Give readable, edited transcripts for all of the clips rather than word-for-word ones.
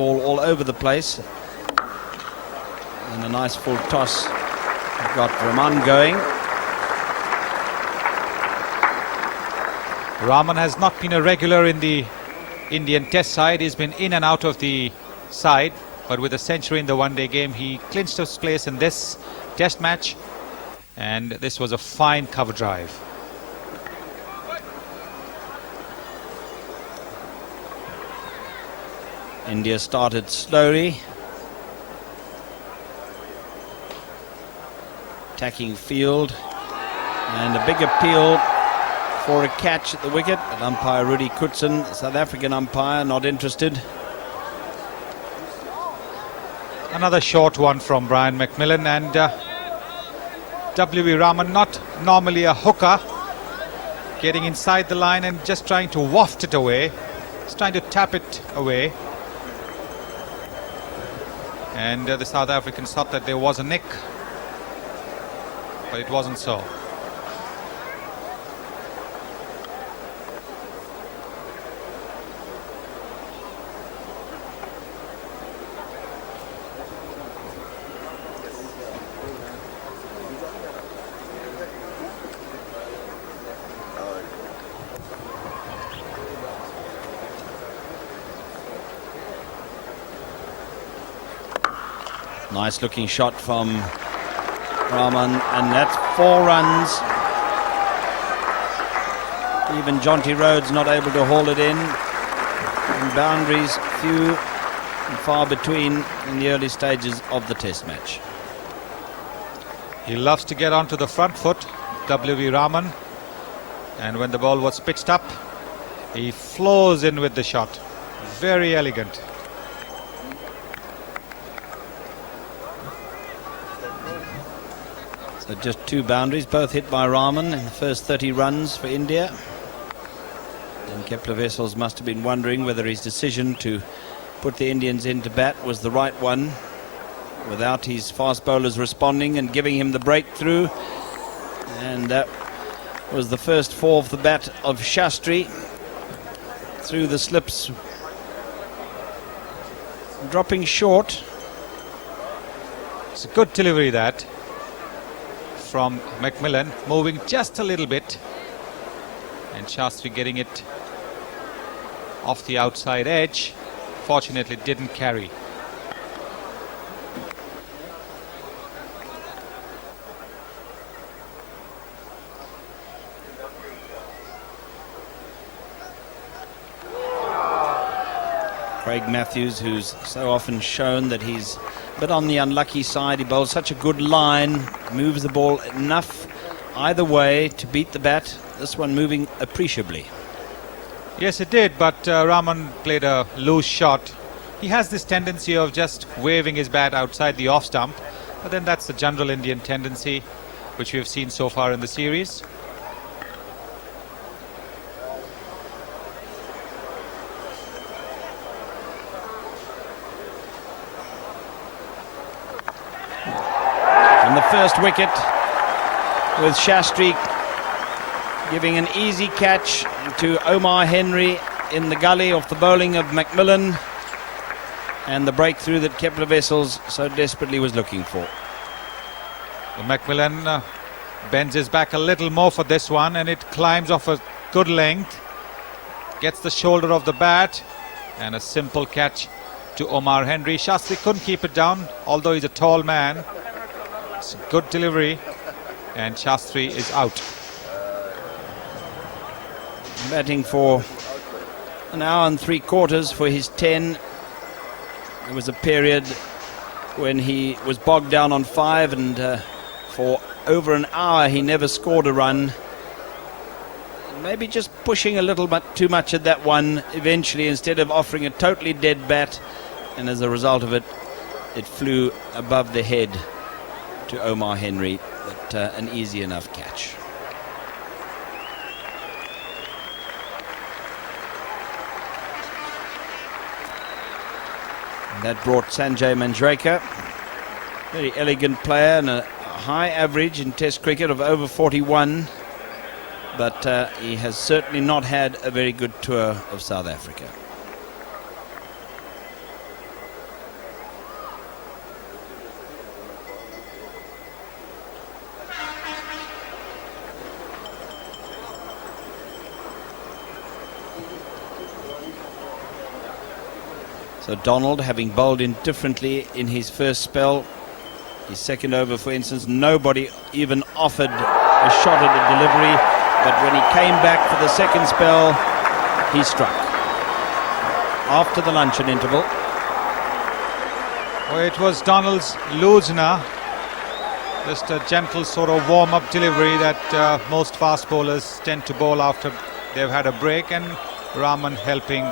ball all over the place. And a nice full toss got Raman going. Raman has not been a regular in the Indian Test side. He's been in and out of the side, but with a century in the one-day game, he clinched his place in this Test match, and this was a fine cover drive. India started slowly, attacking field, and a big appeal for a catch at the wicket. But umpire Rudy Kutsen, South African umpire, not interested. Another short one from Brian McMillan, and W.V. Raman, not normally a hooker, getting inside the line and just trying to waft it away. He's trying to tap it away. And the South Africans thought that there was a nick, but it wasn't so. Nice looking shot from Raman, and that's 4 runs. Even Jonty Rhodes not able to haul it in. And boundaries few and far between in the early stages of the Test match. He loves to get onto the front foot, W.V. Raman, and when the ball was pitched up, he flows in with the shot. Very elegant. So just 2 boundaries, both hit by Raman in the first 30 runs for India. And Kepler Wessels must have been wondering whether his decision to put the Indians into bat was the right one, without his fast bowlers responding and giving him the breakthrough. And that was the first 4 off the bat of Shastri, through the slips, dropping short. It's a good delivery, that, from McMillan, moving just a little bit, and Shastri getting it off the outside edge. Fortunately didn't carry. Craig Matthews, who's so often shown that he's a bit on the unlucky side. He bowls such a good line, moves the ball enough either way to beat the bat. This one moving appreciably. Yes, it did, but Raman played a loose shot. He has this tendency of just waving his bat outside the off stump, but then that's the general Indian tendency, which we have seen so far in the series. And the first wicket, with Shastri giving an easy catch to Omar Henry in the gully off the bowling of McMillan, and the breakthrough that Kepler Wessels so desperately was looking for. Well, McMillan bends his back a little more for this one, and it climbs off a good length, gets the shoulder of the bat, and a simple catch to Omar Henry. Shastri couldn't keep it down, although he's a tall man. It's a good delivery, and Shastri is out. Batting for an hour and 3/4 for his 10. There was a period when he was bogged down on 5, and for over an hour he never scored a run. Maybe just pushing a little bit too much at that one eventually, instead of offering a totally dead bat, and as a result of it, it flew above the head to Omar Henry, but an easy enough catch. And that brought Sanjay Manjrekar, very elegant player, and a high average in Test cricket of over 41, but he has certainly not had a very good tour of South Africa. So Donald, having bowled indifferently in his first spell, his second over, for instance, nobody even offered a shot at a delivery, but when he came back for the second spell, he struck. After the luncheon interval. Well, it was Donald's loosener, just a gentle sort of warm-up delivery that most fast bowlers tend to bowl after they've had a break, and Rahman helping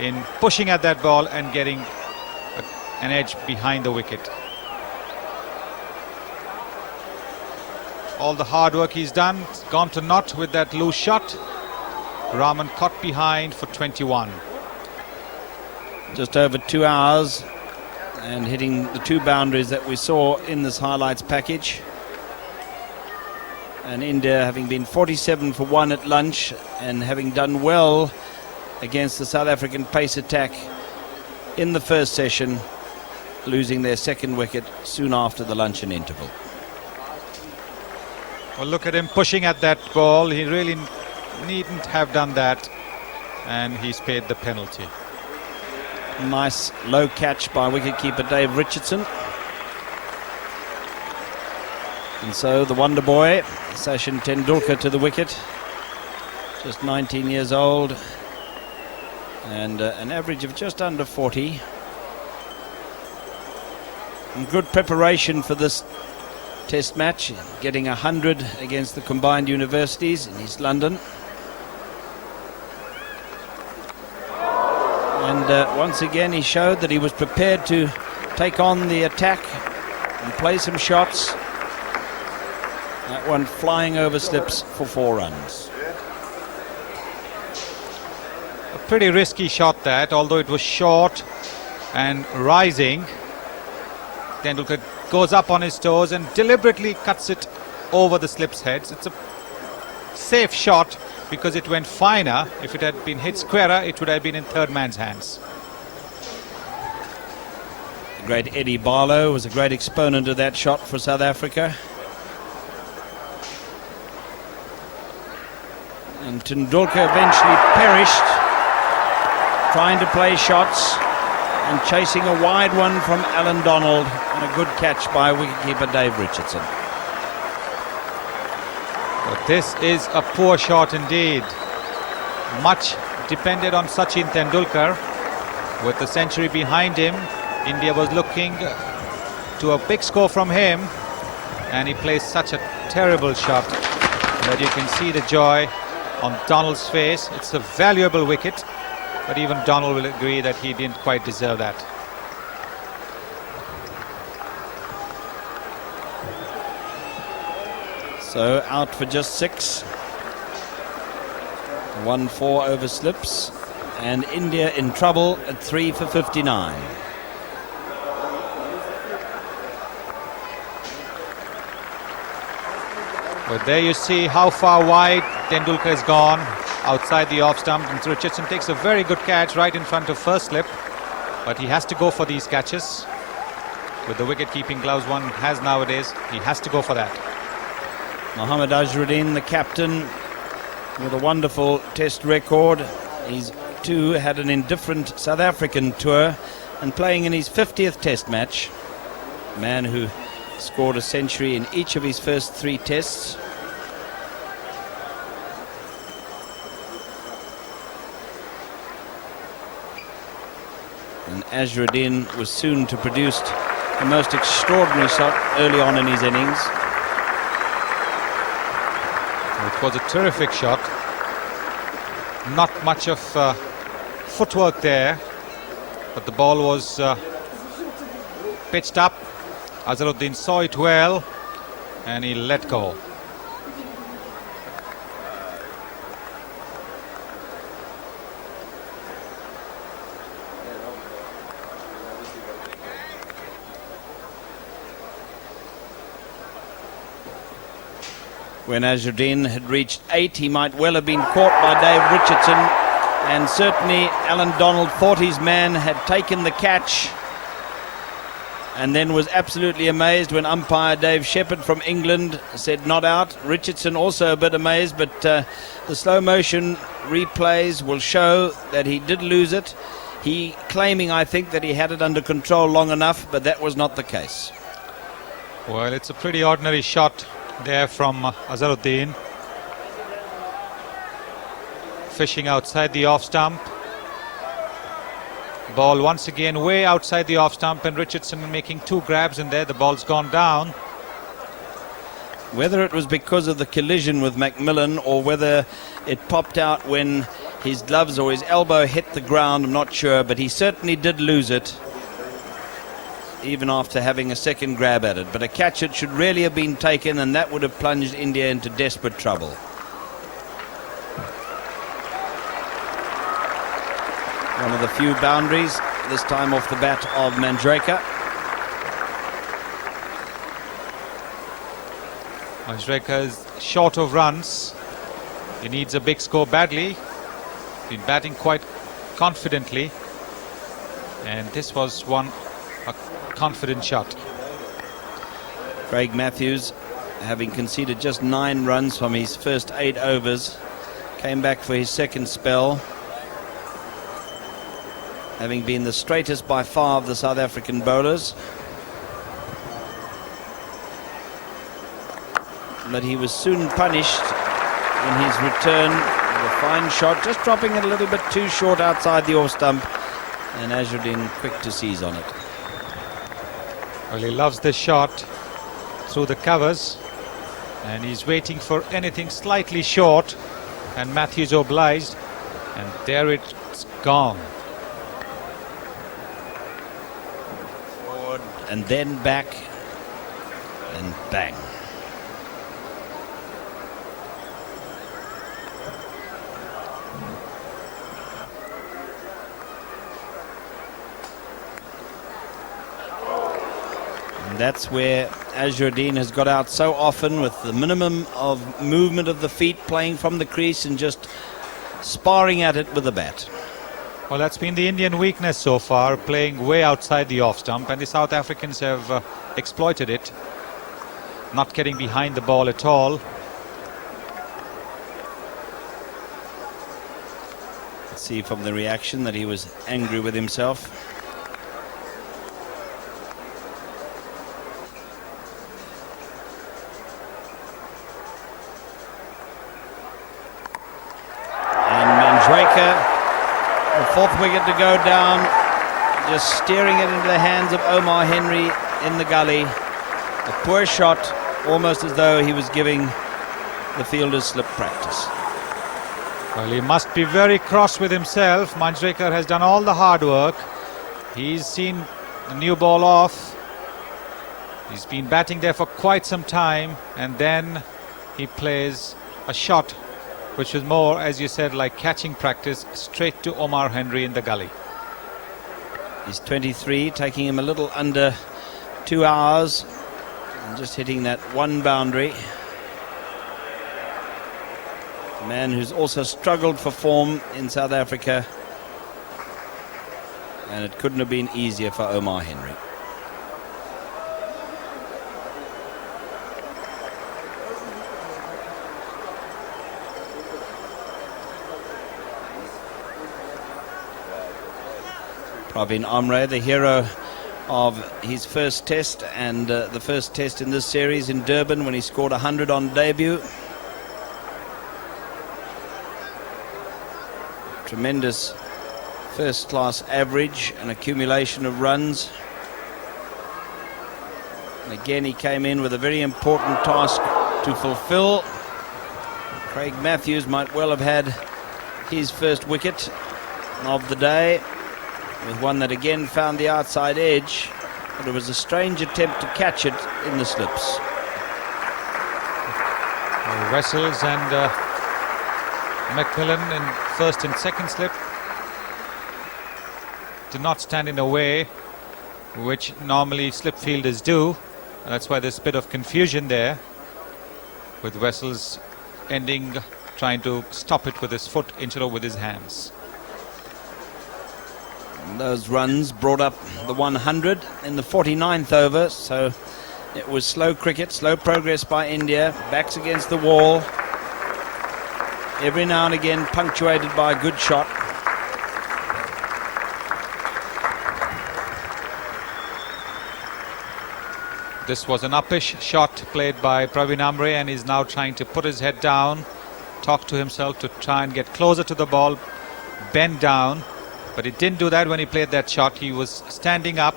in pushing at that ball and getting an edge behind the wicket. All the hard work he's done, it's gone to naught with that loose shot. Rahman caught behind for 21. Just over 2 hours and hitting the 2 boundaries that we saw in this highlights package. And India having been 47 for 1 at lunch and having done well against the South African pace attack in the first session, losing their second wicket soon after the luncheon interval. Well, look at him pushing at that ball. He really needn't have done that, and he's paid the penalty. Nice low catch by wicketkeeper Dave Richardson. And so the wonder boy, Sachin Tendulkar, to the wicket. Just 19 years old and an average of just under 40. And good preparation for this test match, getting 100 against the combined universities in East London. And once again he showed that he was prepared to take on the attack and play some shots. That one flying over slips for 4 runs. A pretty risky shot that, although it was short and rising. Tendulkar goes up on his toes and deliberately cuts it over the slip's heads. It's a safe shot because it went finer. If it had been hit squarer, it would have been in third man's hands. The great Eddie Barlow was a great exponent of that shot for South Africa. And Tendulkar eventually perished trying to play shots and chasing a wide one from Alan Donald, and a good catch by wicketkeeper Dave Richardson. But this is a poor shot indeed. Much depended on Sachin Tendulkar. With the century behind him, India was looking to a big score from him, and he plays such a terrible shot that you can see the joy on Donald's face. It's a valuable wicket, but even Donald will agree that he didn't quite deserve that. So out for just 6. 1-4 over slips, and India in trouble at 3 for 59. But there you see how far wide Tendulkar has gone outside the off stump, and Richardson takes a very good catch right in front of first slip, but he has to go for these catches. With the wicket-keeping gloves one has nowadays, he has to go for that. Mohammad Azharuddin, the captain, with a wonderful test record. He's too had an indifferent South African tour and playing in his 50th test match. A man who scored a century in each of his first 3 tests. And Azharuddin was soon to produce a most extraordinary shot early on in his innings. It was a terrific shot. Not much of footwork there, but the ball was pitched up. Azharuddin saw it well and he let go. When Azharuddin had reached 8, he might well have been caught by Dave Richardson, and certainly Alan Donald thought his man had taken the catch, and then was absolutely amazed when umpire Dave Shepherd from England said not out. Richardson also a bit amazed, but the slow motion replays will show that he did lose it. He claiming, I think, that he had it under control long enough, but that was not the case. Well, it's a pretty ordinary shot there from Azharuddin. Fishing outside the off stump. Ball once again way outside the off stump, and Richardson making 2 grabs in there. The ball's gone down. Whether it was because of the collision with Macmillan or whether it popped out when his gloves or his elbow hit the ground, I'm not sure, but he certainly did lose it, even after having a second grab at it. But a catch it should really have been taken, and that would have plunged India into desperate trouble. One of the few boundaries, this time off the bat of Manjrekar. Manjrekar is short of runs. He needs a big score badly. Been batting quite confidently, and this was a confident shot. Craig Matthews, having conceded just 9 runs from his first 8 overs, came back for his second spell, having been the straightest by far of the South African bowlers. But he was soon punished in his return with a fine shot, just dropping it a little bit too short outside the off stump, and Azharuddin quick to seize on it. Well, he loves this shot through the covers, and he's waiting for anything slightly short, and Matthews obliged, and there it's gone. Forward and then back, and bang. And that's where Azharuddin has got out so often, with the minimum of movement of the feet, playing from the crease and just sparring at it with the bat. Well, that's been the Indian weakness so far, playing way outside the off stump, and the South Africans have exploited it, not getting behind the ball at all. See from the reaction that he was angry with himself. Manjrekar, the 4th wicket to go down, just steering it into the hands of Omar Henry in the gully. A poor shot, almost as though he was giving the fielders slip practice. Well, he must be very cross with himself. Manjrekar has done all the hard work. He's seen the new ball off. He's been batting there for quite some time, and then he plays a shot which was more, as you said, like catching practice, straight to Omar Henry in the gully. He's 23, taking him a little under 2 hours, and just hitting that one boundary. A man who's also struggled for form in South Africa, and it couldn't have been easier for Omar Henry. Praveen Amre, the hero of his first test and the first test in this series in Durban, when he scored 100 on debut. Tremendous first-class average and accumulation of runs. And again, he came in with a very important task to fulfill. Craig Matthews might well have had his first wicket of the day, with one that again found the outside edge, but it was a strange attempt to catch it in the slips. Wessels and Macmillan in first and second slip did not stand in a way which normally slip fielders do. That's why there's a bit of confusion there, with Wessels trying to stop it with his foot instead of with his hands. And those runs brought up the 100 in the 49th over, so it was slow cricket, slow progress by India, backs against the wall, every now and again punctuated by a good shot. This was an uppish shot played by Praveen Amre, and he's now trying to put his head down, talk to himself to try and get closer to the ball, bend down. But he didn't do that when he played that shot. He was standing up,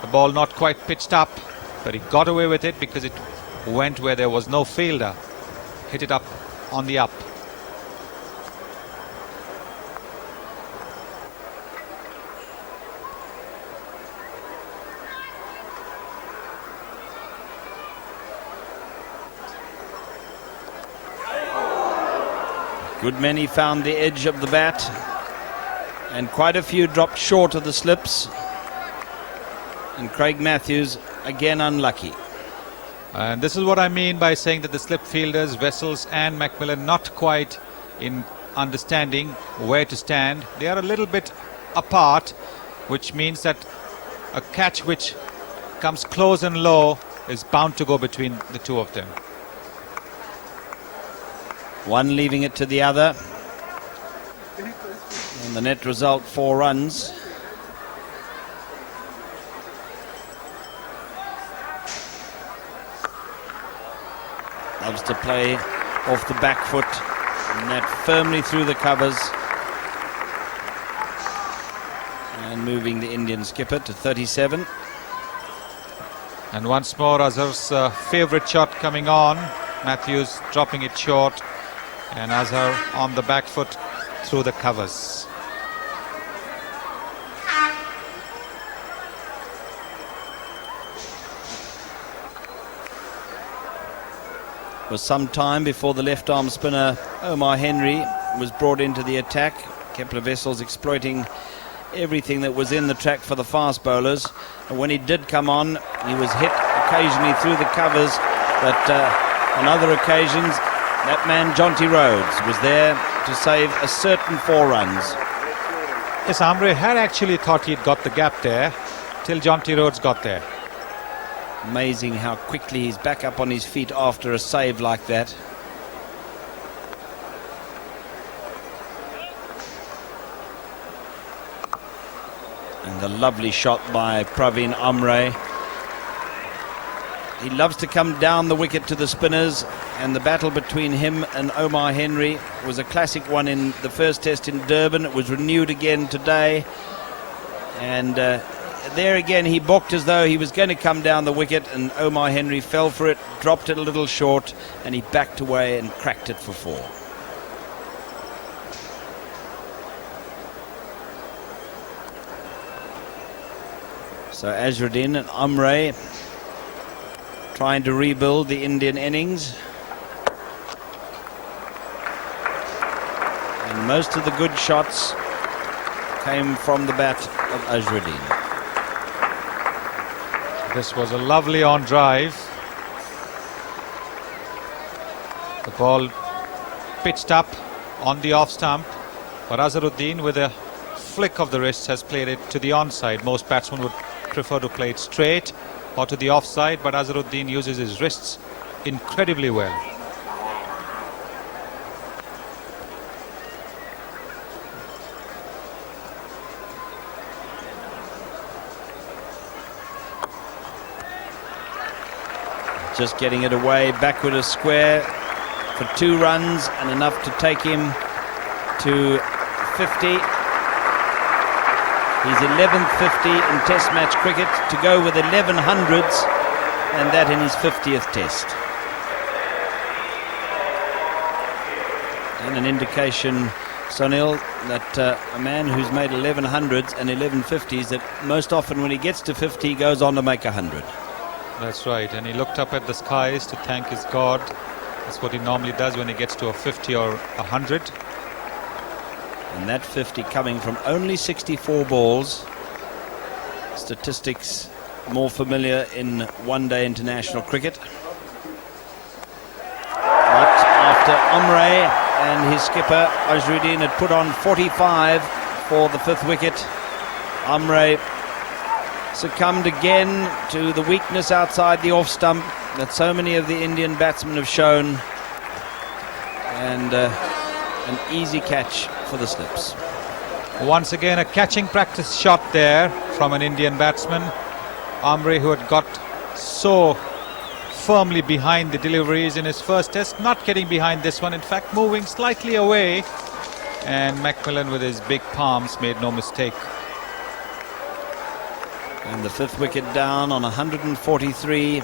the ball not quite pitched up, but he got away with it because it went where there was no fielder. Hit it up on the up. Good many found the edge of the bat, and quite a few dropped short of the slips. And Craig Matthews again unlucky. And this is what I mean by saying that the slip fielders, Wessels and Macmillan, not quite in understanding where to stand. They are a little bit apart, which means that a catch which comes close and low is bound to go between the two of them. One leaving it to the other. And the net result, 4 runs. Loves to play off the back foot, and that firmly through the covers. And moving the Indian skipper to 37. And once more Azhar's favourite shot coming on. Matthews dropping it short, and Azhar on the back foot through the covers. It was some time before the left arm spinner Omar Henry was brought into the attack. Kepler Wessels exploiting everything that was in the track for the fast bowlers, and when he did come on, he was hit occasionally through the covers, but on other occasions that man Jonty Rhodes was there to save a certain 4 runs. Yes, Amre had actually thought he'd got the gap there till Jonty Rhodes got there. Amazing how quickly he's back up on his feet after a save like that. And a lovely shot by Praveen Amre. He loves to come down the wicket to the spinners, and the battle between him and Omar Henry was a classic one in the first test in Durban. It was renewed again today, and there again he balked as though he was going to come down the wicket, and Omar Henry fell for it, dropped it a little short, and he backed away and cracked it for 4. So Azharuddin and Amre trying to rebuild the Indian innings. And most of the good shots came from the bat of Azharuddin. This was a lovely on drive. The ball pitched up on the off stump, but Azharuddin with a flick of the wrist has played it to the onside. Most batsmen would prefer to play it straight or to the offside, but Azharuddin uses his wrists incredibly well. Just getting it away, backward a square for 2 runs and enough to take him to 50. He's 11th 50 in Test match cricket, to go with 1100s, and that in his 50th Test. And an indication, Sunil, that a man who's made 1100s and 1150s, that most often when he gets to 50, he goes on to make 100. That's right, and he looked up at the skies to thank his God. That's what he normally does when he gets to a 50 or 100. And that 50 coming from only 64 balls. Statistics more familiar in one-day international cricket. But after Amre and his skipper Azharuddin had put on 45 for the 5th wicket, Amre succumbed again to the weakness outside the off stump that so many of the Indian batsmen have shown, and an easy catch for the slips. Once again a catching practice shot there from an Indian batsman. Amre, who had got so firmly behind the deliveries in his first test, not getting behind this one, in fact moving slightly away, and Macmillan with his big palms made no mistake. And the 5th wicket down on 143,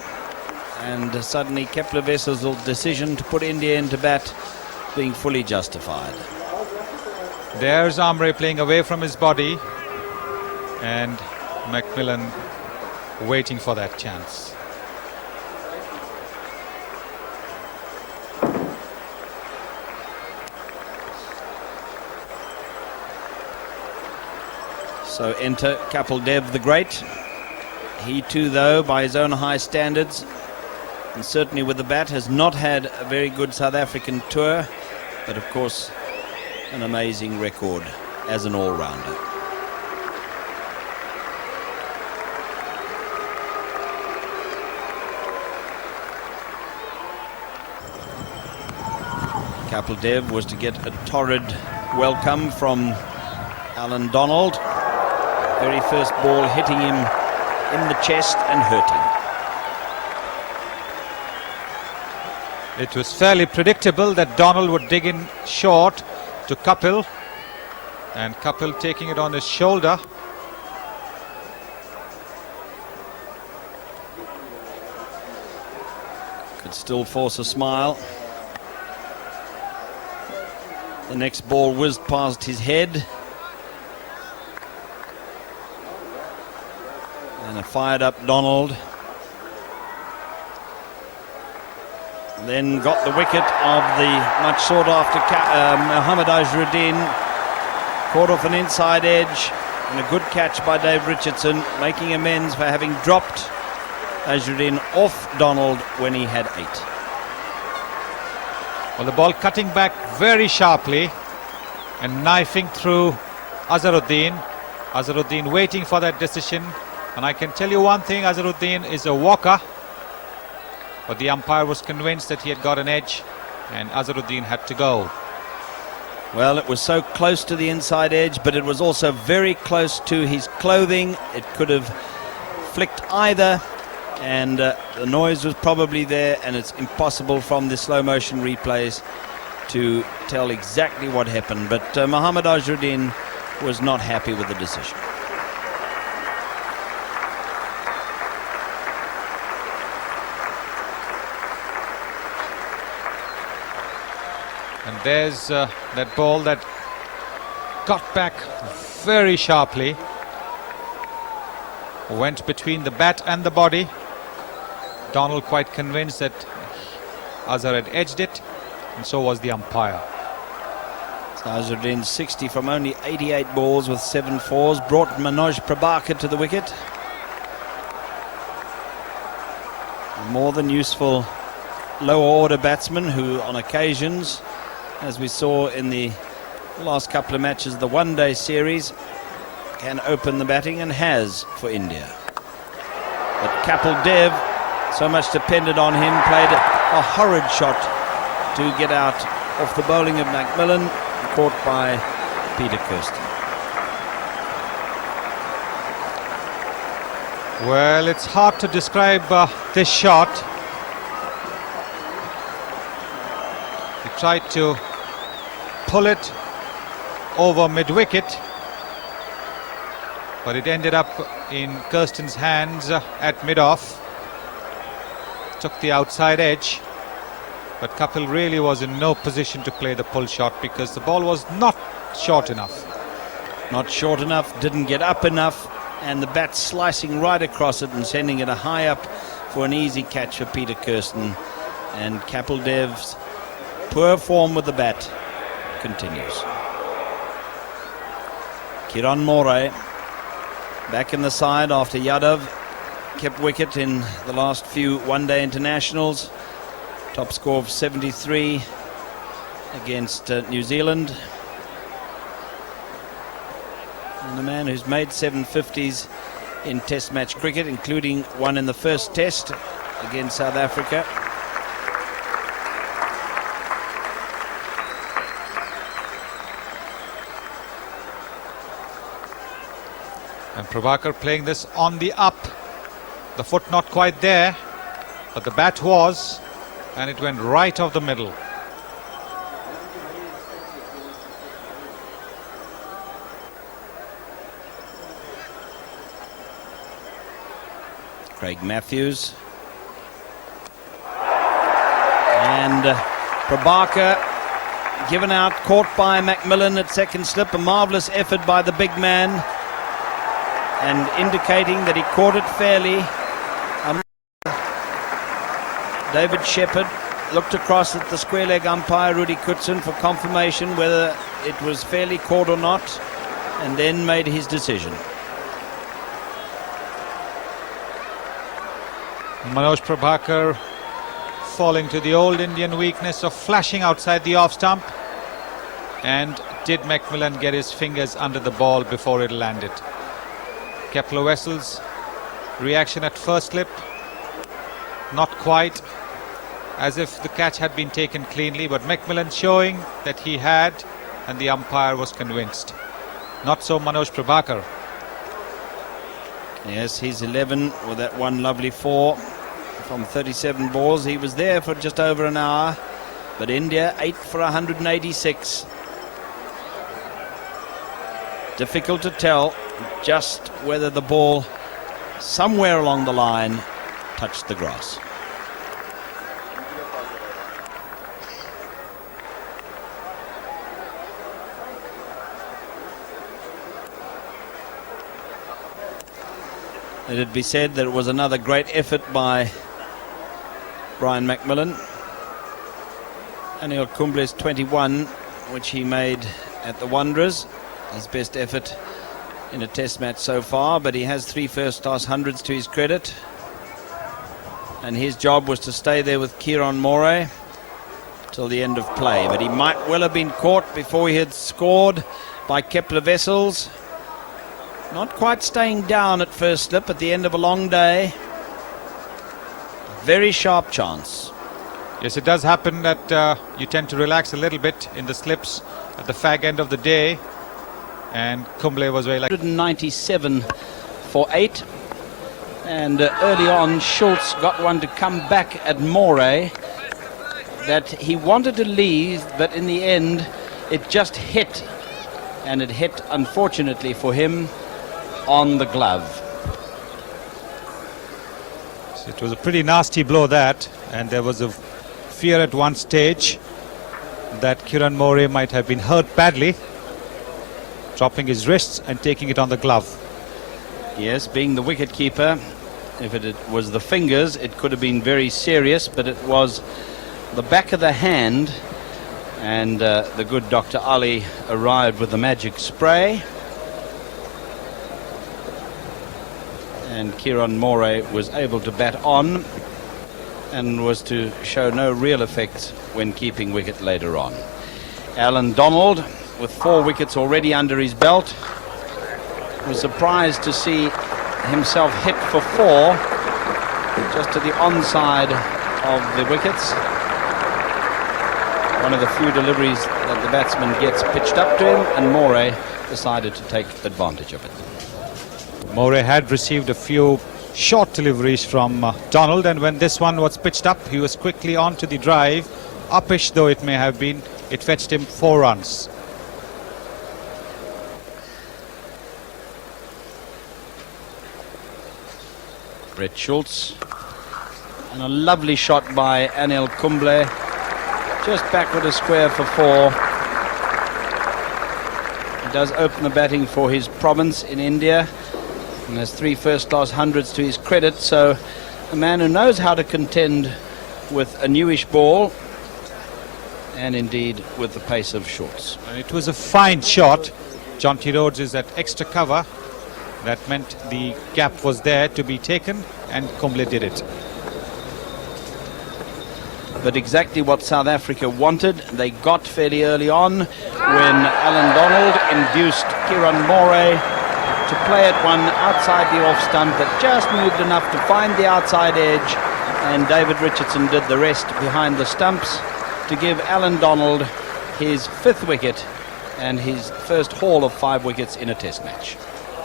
and suddenly Kepler Wessel's decision to put India into bat being fully justified. There's Amre playing away from his body, and Macmillan waiting for that chance. So enter Kapil Dev the Great. He too, though, by his own high standards, and certainly with the bat, has not had a very good South African tour, but of course an amazing record as an all-rounder. Kapil Dev was to get a torrid welcome from Alan Donald. Very first ball hitting him in the chest and hurting. It was fairly predictable that Donald would dig in short to Kapil, and Kapil taking it on his shoulder. Could still force a smile. The next ball whizzed past his head. And a fired up Donald. Then got the wicket of the much sought after Mohammad Azharuddin. Caught off an inside edge, and a good catch by Dave Richardson, making amends for having dropped Azharuddin off Donald when he had 8. Well, the ball cutting back very sharply and knifing through Azharuddin. Azharuddin waiting for that decision. And I can tell you one thing, Azharuddin is a walker. But the umpire was convinced that he had got an edge, and Azharuddin had to go. Well, it was so close to the inside edge, but it was also very close to his clothing. It could have flicked either, and the noise was probably there, and it's impossible from the slow motion replays to tell exactly what happened. But Mohammad Azharuddin was not happy with the decision. And there's that ball that got back very sharply, went between the bat and the body. Donald quite convinced that Azhar had edged it, and so was the umpire. So Azharuddin 60 from only 88 balls with 7 fours, brought Manoj Prabhakar to the wicket. A more than useful lower order batsman who on occasions, as we saw in the last couple of matches of the one-day series, can open the batting, and has for India. But Kapil Dev, so much depended on him, played a horrid shot to get out off the bowling of Macmillan, caught by Peter Kirsten. Well, it's hard to describe this shot. He tried to pull it over mid-wicket, but it ended up in Kirsten's hands at mid-off. Took the outside edge, but Kapil really was in no position to play the pull shot because the ball was not short enough. Not short enough, didn't get up enough, and the bat slicing right across it and sending it a high up for an easy catch for Peter Kirsten. And Kapil Dev's poor form with the bat continues. Kiran More back in the side after Yadav kept wicket in the last few one-day internationals. Top score of 73 against New Zealand. And a man who's made 750s in test match cricket, including one in the first test against South Africa. And Prabhakar playing this on the up. The foot not quite there, but the bat was, and it went right off the middle. Craig Matthews. And Prabhakar given out, caught by Macmillan at second slip. A marvellous effort by the big man, and indicating that he caught it fairly. David Shepherd looked across at the square leg umpire Rudy Kutsin for confirmation whether it was fairly caught or not, and then made his decision. Manoj Prabhakar falling to the old Indian weakness of flashing outside the off stump. And did Macmillan get his fingers under the ball before it landed? Kepler Wessels' reaction at first slip, not quite, as if the catch had been taken cleanly, but Macmillan showing that he had, and the umpire was convinced. Not so Manoj Prabhakar. Yes, he's 11 with that one lovely 4 from 37 balls. He was there for just over an hour, but India 8 for 186. Difficult to tell just whether the ball somewhere along the line touched the grass. It'd be said that it was another great effort by Brian Macmillan. Anil Kumble's 21, which he made at the Wanderers, his best effort in a test match so far, but he has 3 first-class hundreds to his credit, and his job was to stay there with Kieron Moray till the end of play. But he might well have been caught before he had scored by Kepler Wessels. Not quite staying down at first slip at the end of a long day. Very sharp chance. Yes, it does happen that you tend to relax a little bit in the slips at the fag end of the day, and Kumble was very lucky. 197 for 8, and early on Schultz got one to come back at Moray that he wanted to leave, but in the end it just hit, and it hit, unfortunately for him, on the glove. So it was a pretty nasty blow, that, and there was a fear at one stage that Kieron Moray might have been hurt badly, dropping his wrists and taking it on the glove. Yes, being the wicket keeper, if it was the fingers it could have been very serious, but it was the back of the hand, and the good Dr. Ali arrived with the magic spray, and Kieron Moray was able to bat on and was to show no real effect when keeping wicket later on. Alan Donald, with 4 wickets already under his belt, was surprised to see himself hit for 4 just to the onside of the wickets. One of the few deliveries that the batsman gets pitched up to him, and Moray decided to take advantage of it. Moray had received a few short deliveries from Donald, and when this one was pitched up, he was quickly on to the drive. Uppish though it may have been, it fetched him 4 runs. Brett Schultz, and a lovely shot by Anil Kumble, just backward a square for 4. He does open the batting for his province in India, and has 3 first-class hundreds to his credit, so a man who knows how to contend with a newish ball, and indeed with the pace of Schultz. And it was a fine shot. Jonty Rhodes is at extra cover. That meant the gap was there to be taken, and Kumble did it. But exactly what South Africa wanted, they got fairly early on when Alan Donald induced Kieron Moray to play at one outside the off stump that just moved enough to find the outside edge, and David Richardson did the rest behind the stumps to give Alan Donald his 5th wicket and his first haul of 5 wickets in a test match.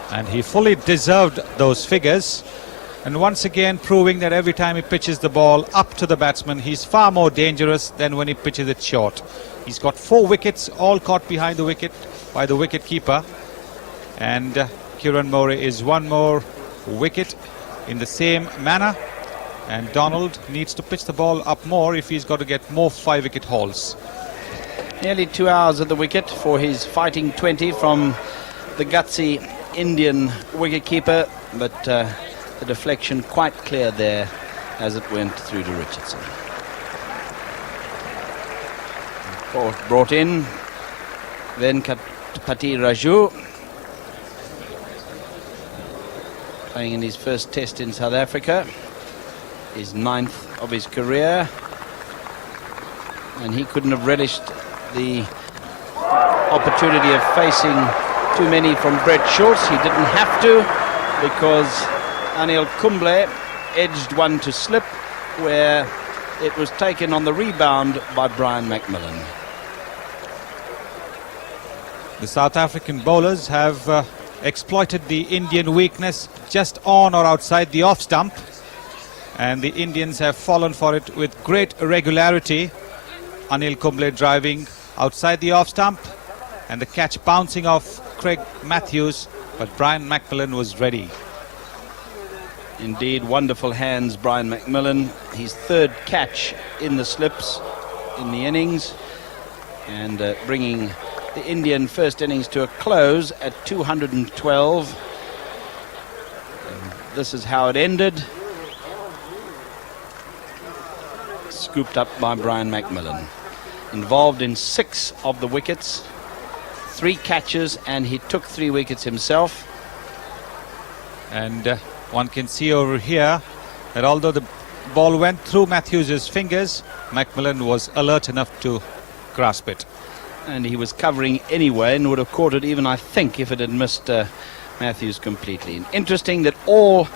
And he fully deserved those figures. And once again proving that every time he pitches the ball up to the batsman, he's far more dangerous than when he pitches it short. He's got 4 wickets, all caught behind the wicket by the wicket keeper. And Kieran Murray is 1 more wicket in the same manner. And Donald needs to pitch the ball up more if he's got to get more 5-wicket hauls. Nearly 2 hours at the wicket for his fighting 20 from the gutsy Indian wicketkeeper, but the deflection quite clear there as it went through to Richardson. Brought in Venkatapati Raju, playing in his first test in South Africa, his 9th of his career, and he couldn't have relished the opportunity of facing too many from Brett Schultz. He didn't have to, because Anil Kumble edged one to slip, where it was taken on the rebound by Brian McMillan. The South African bowlers have exploited the Indian weakness just on or outside the off stump, and the Indians have fallen for it with great regularity. Anil Kumble driving outside the off stump, and the catch bouncing off Craig Matthews, but Brian McMillan was ready. Indeed, wonderful hands, Brian McMillan. His 3rd catch in the slips in the innings, and bringing the Indian first innings to a close at 212. And this is how it ended. Scooped up by Brian McMillan. Involved in 6 of the wickets, 3 catches, and he took 3 wickets himself. And one can see over here that although the ball went through Matthews' fingers, McMillan was alert enough to grasp it. And he was covering anyway and would have caught it even, I think, if it had missed Matthews completely. And interesting that all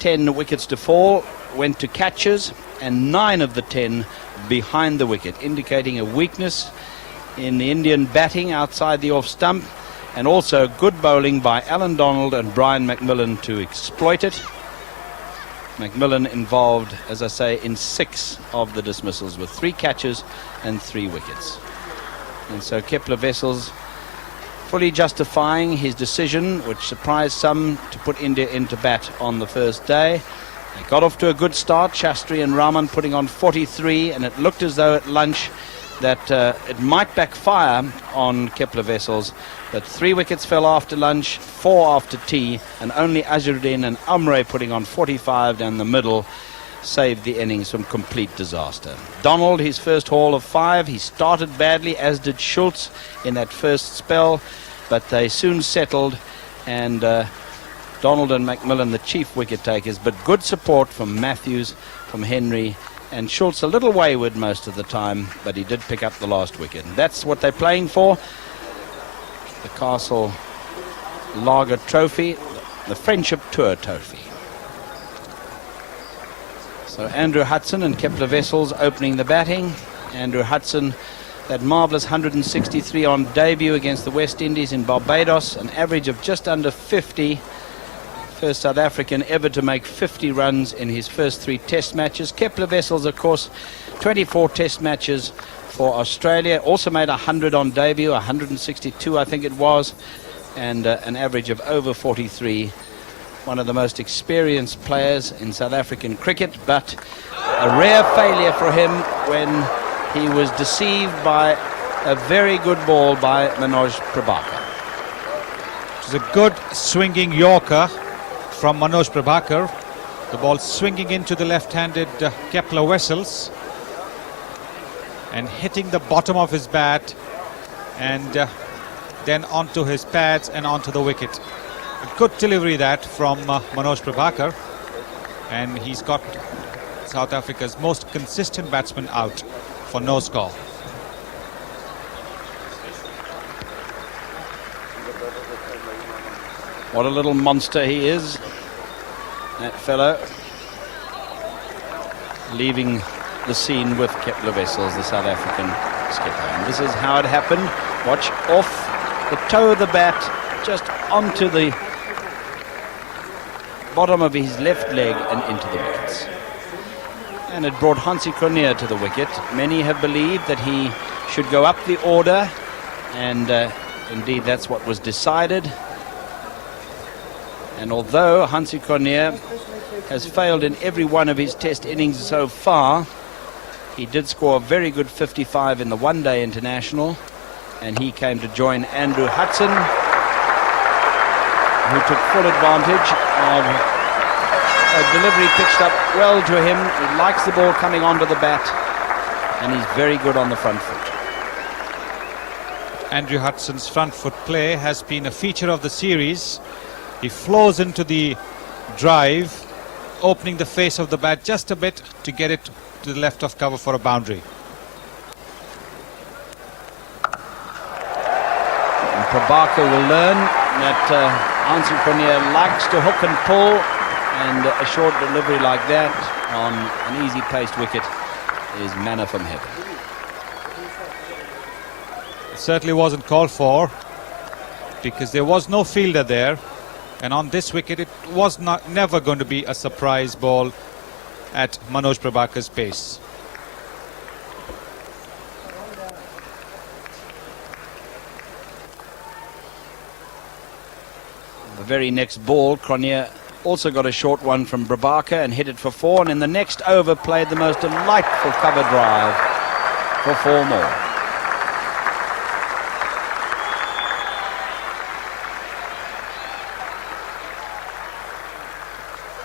10 wickets to fall went to catches, and 9 of the 10 behind the wicket, indicating a weakness in the Indian batting outside the off stump, and also good bowling by Alan Donald and Brian McMillan to exploit it. McMillan involved, as I say, in 6 of the dismissals with 3 catches and 3 wickets. And so Kepler Wessels fully justifying his decision, which surprised some, to put India into bat on the first day. They got off to a good start, Shastri and Rahman putting on 43, and it looked as though at lunch that it might backfire on Kepler Wessels, but 3 wickets fell after lunch, 4 after tea, and only Azharuddin and Umre putting on 45 down the middle saved the innings from complete disaster. Donald, his first haul of 5, he started badly, as did Schultz in that first spell, but they soon settled, and Donald and McMillan the chief wicket takers, but good support from Matthews, from Henry, and Schultz a little wayward most of the time, but he did pick up the last wicket. And that's what they're playing for, the Castle Lager Trophy, the Friendship Tour Trophy. So Andrew Hudson and Kepler Wessels opening the batting. Andrew Hudson, that marvellous 163 on debut against the West Indies in Barbados, an average of just under 50. First South African ever to make 50 runs in his first 3 test matches. Kepler Wessels, of course, 24 test matches for Australia. Also made 100 on debut, 162 I think it was, and an average of over 43. One of the most experienced players in South African cricket, but a rare failure for him when he was deceived by a very good ball by Manoj Prabhakar. It was a good swinging Yorker from Manoj Prabhakar. The ball swinging into the left-handed Kepler Wessels and hitting the bottom of his bat, and then onto his pads and onto the wicket. A good delivery that from Manoj Prabhakar, and he's got South Africa's most consistent batsman out for no score. What a little monster he is, that fellow. Leaving the scene with Kepler Wessels, the South African skipper. And this is how it happened. Watch, off the toe of the bat, just onto the bottom of his left leg and into the wickets. And it brought Hansi Cronje to the wicket. Many have believed that he should go up the order, and indeed that's what was decided. And although Hansi Cronje has failed in every one of his test innings so far, he did score a very good 55 in the one-day international, and he came to join Andrew Hudson, who took full advantage of a delivery pitched up well to him. He likes the ball coming onto the bat, and he's very good on the front foot. Andrew Hudson's front foot play has been a feature of the series. He flows into the drive, opening the face of the bat just a bit to get it to the left of cover for a boundary. And Prabhakar will learn that Hansi Cronje likes to hook and pull, and a short delivery like that on an easy-paced wicket is manna from heaven. It certainly wasn't called for, because there was no fielder there, and on this wicket it was never going to be a surprise ball at Manoj Prabhakar's pace. The very next ball, Cronje also got a short one from Prabhakar and hit it for 4, and in the next over played the most delightful cover drive for 4 more.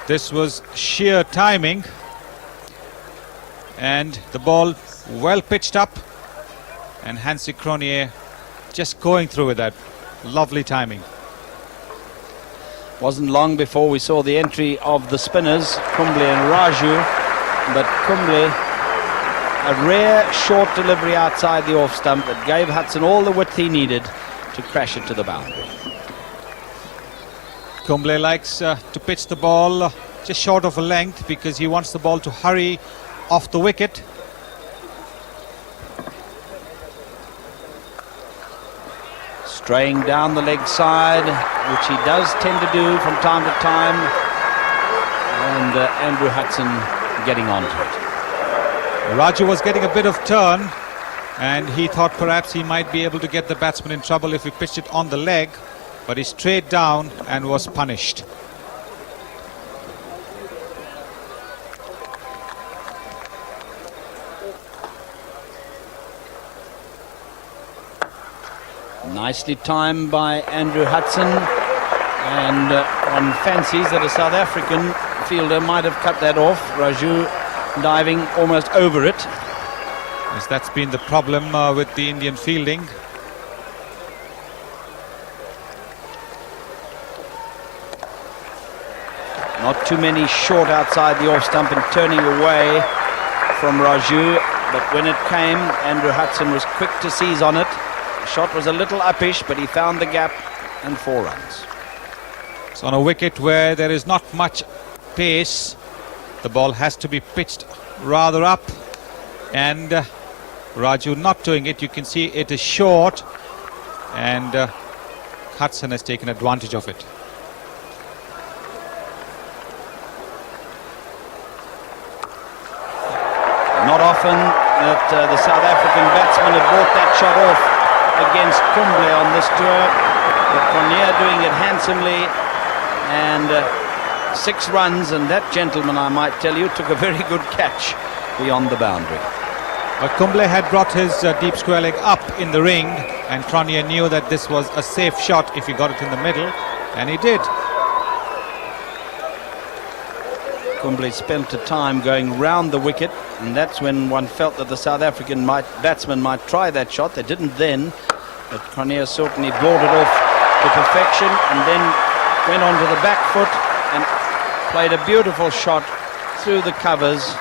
This was sheer timing, and the ball well pitched up, and Hansi Cronje just going through with that lovely timing. Wasn't long before we saw the entry of the spinners, Kumble and Raju, but Kumble, a rare short delivery outside the off stump that gave Hudson all the width he needed to crash it to the boundary. Kumble likes to pitch the ball just short of a length because he wants the ball to hurry off the wicket. Straying down the leg side, which he does tend to do from time to time, and Andrew Hudson getting onto it. Raju was getting a bit of turn, and he thought perhaps he might be able to get the batsman in trouble if he pitched it on the leg, but he strayed down and was punished. Nicely timed by Andrew Hudson, and one fancies that a South African fielder might have cut that off. Raju diving almost over it. Yes, that's been the problem with the Indian fielding. Not too many short outside the off stump and turning away from Raju, but when it came, Andrew Hudson was quick to seize on it. The shot was a little uppish, but he found the gap, and 4 runs. So on a wicket where there is not much pace, the ball has to be pitched rather up, and Raju not doing it. You can see it is short, and Hudson has taken advantage of it. Not often that the South African batsman had brought that shot off against Kumble on this tour, but Cronje doing it handsomely, and 6 runs, and that gentleman, I might tell you, took a very good catch beyond the boundary. But Kumble had brought his deep square leg up in the ring, and Cronje knew that this was a safe shot if he got it in the middle, and he did. Kumble spent the time going round the wicket, and that's when one felt that the South African batsman might try that shot. They didn't then, but Cronje certainly brought it off to perfection, and then went onto the back foot and played a beautiful shot through the covers.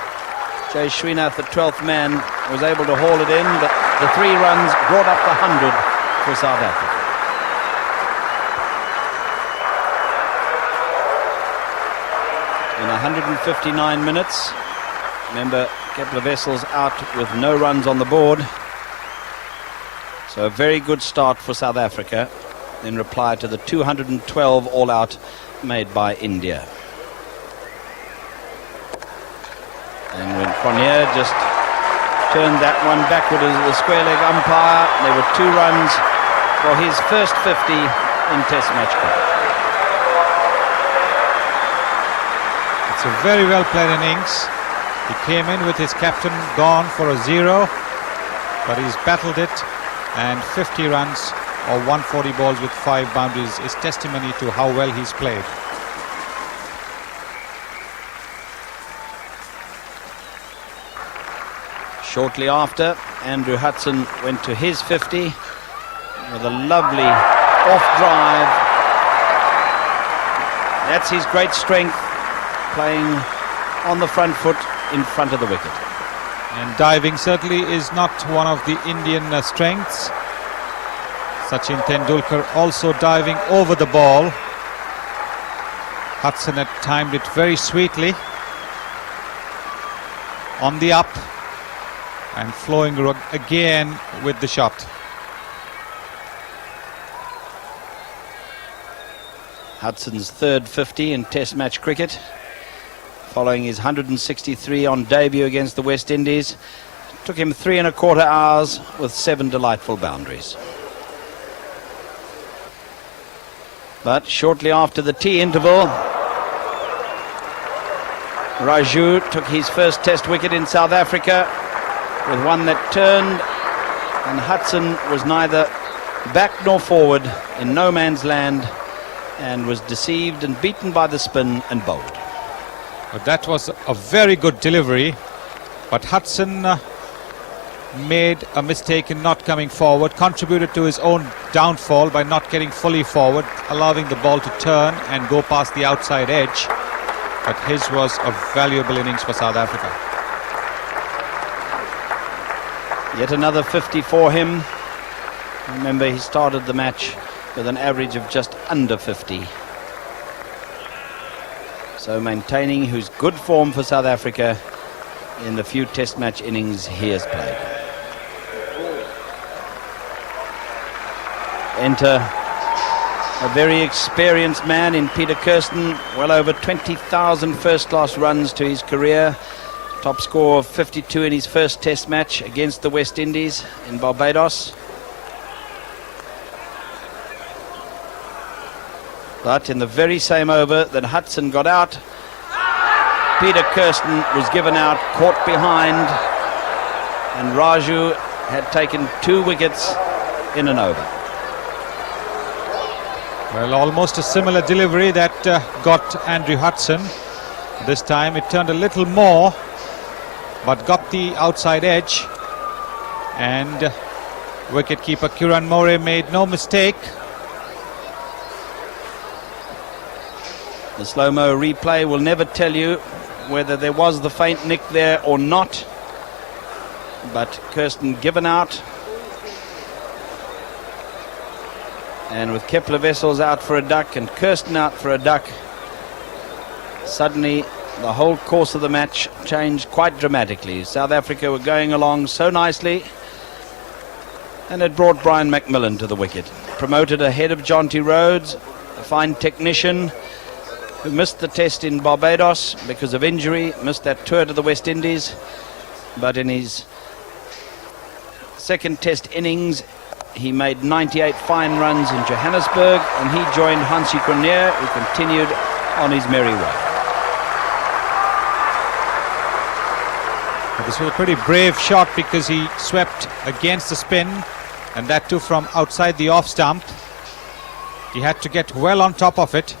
Jay Srinath, the 12th man, was able to haul it in, but the 3 runs brought up the 100 for South Africa. In 159 minutes, remember, Kepler Wessels out with no runs on the board. So a very good start for South Africa in reply to the 212 all-out made by India. And when Cronje just turned that one backward as the square leg umpire, there were 2 runs for his first 50 in Test match cricket. It's a very well played innings. He came in with his captain gone for a 0, but he's battled it, and 50 runs or 140 balls with 5 boundaries is testimony to how well he's played. Shortly after, Andrew Hudson went to his 50 with a lovely off drive. That's his great strength, playing on the front foot in front of the wicket. And diving certainly is not one of the Indian strengths. Sachin Tendulkar also diving over the ball. Hudson had timed it very sweetly on the up and flowing again with the shot. Hudson's third 50 in Test match cricket, following his 163 on debut against the West Indies. Took him 3 1/4 hours with 7 delightful boundaries. But shortly after the tea interval, Raju took his first Test wicket in South Africa with one that turned, and Hudson was neither back nor forward in no man's land and was deceived and beaten by the spin and bowled. But that was a very good delivery, but Hudson made a mistake in not coming forward, contributed to his own downfall by not getting fully forward, allowing the ball to turn and go past the outside edge. But his was a valuable innings for South Africa. Yet another 50 for him. Remember, he started the match with an average of just under 50. So maintaining his good form for South Africa in the few Test match innings he has played. Enter a very experienced man in Peter Kirsten, well over 20,000 first-class runs to his career. Top score of 52 in his first Test match against the West Indies in Barbados. But in the very same over that Hudson got out, Peter Kirsten was given out, caught behind, and Raju had taken 2 wickets in an over. Well, almost a similar delivery that got Andrew Hudson. This time it turned a little more, but got the outside edge, and wicketkeeper Kiran More made no mistake. The slow-mo replay will never tell you whether there was the faint nick there or not, but Kirsten given out, and with Kepler Wessels out for a duck and Kirsten out for a duck, suddenly the whole course of the match changed quite dramatically. South Africa were going along so nicely, and it brought Brian McMillan to the wicket. Promoted ahead of Jonty Rhodes, a fine technician who missed the Test in Barbados because of injury, missed that tour to the West Indies, but in his second Test innings he made 98 fine runs in Johannesburg, and he joined Hansie Cronje, who continued on his merry way. This was a pretty brave shot because he swept against the spin, and that too from outside the off stump. He had to get well on top of it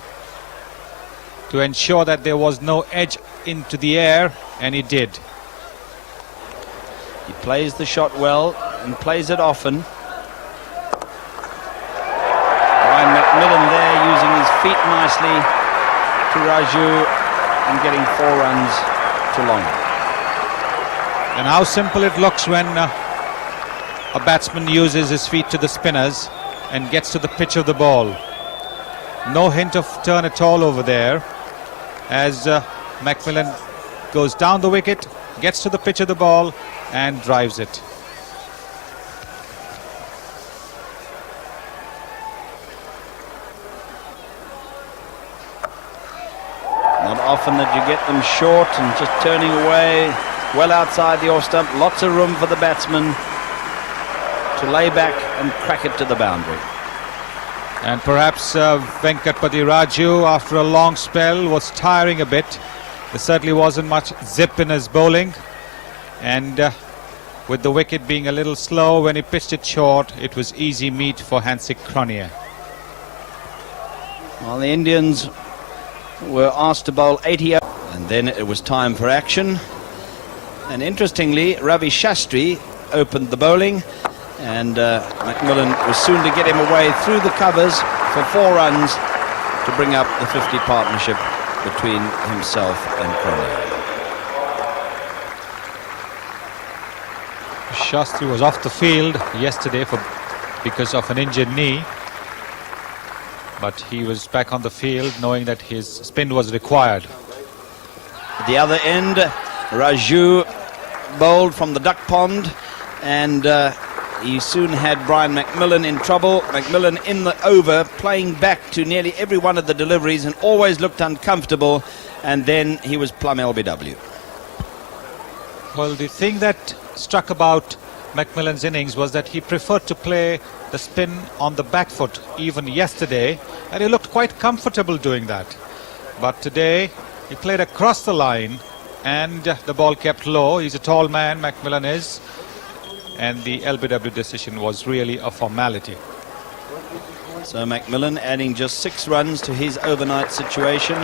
to ensure that there was no edge into the air, and he did. He plays the shot well and plays it often. Brian McMillan there using his feet nicely to Raju and getting 4 runs to Longman. And how simple it looks when a batsman uses his feet to the spinners and gets to the pitch of the ball. No hint of turn at all over there, as McMillan goes down the wicket, gets to the pitch of the ball and drives it. Not often that you get them short and just turning away well outside the off stump. Lots of room for the batsman to lay back and crack it to the boundary. And perhaps Venkatpati Raju, after a long spell, was tiring a bit. There certainly wasn't much zip in his bowling, and with the wicket being a little slow when he pitched it short, it was easy meat for Hansik Cronje. Well, the Indians were asked to bowl 80, and then it was time for action. And interestingly, Ravi Shastri opened the bowling, and McMillan was soon to get him away through the covers for 4 runs to bring up the 50 partnership between himself and Cronje. Shastri was off the field yesterday because of an injured knee, but he was back on the field knowing that his spin was required. At the other end, Raju bowled from the duck pond, and he soon had Brian McMillan in trouble. McMillan in the over, playing back to nearly every one of the deliveries and always looked uncomfortable, and then he was plumb LBW. Well, the thing that struck about McMillan's innings was that he preferred to play the spin on the back foot even yesterday, and he looked quite comfortable doing that. But today he played across the line and the ball kept low. He's a tall man, McMillan is, and the LBW decision was really a formality. So McMillan adding just 6 runs to his overnight situation,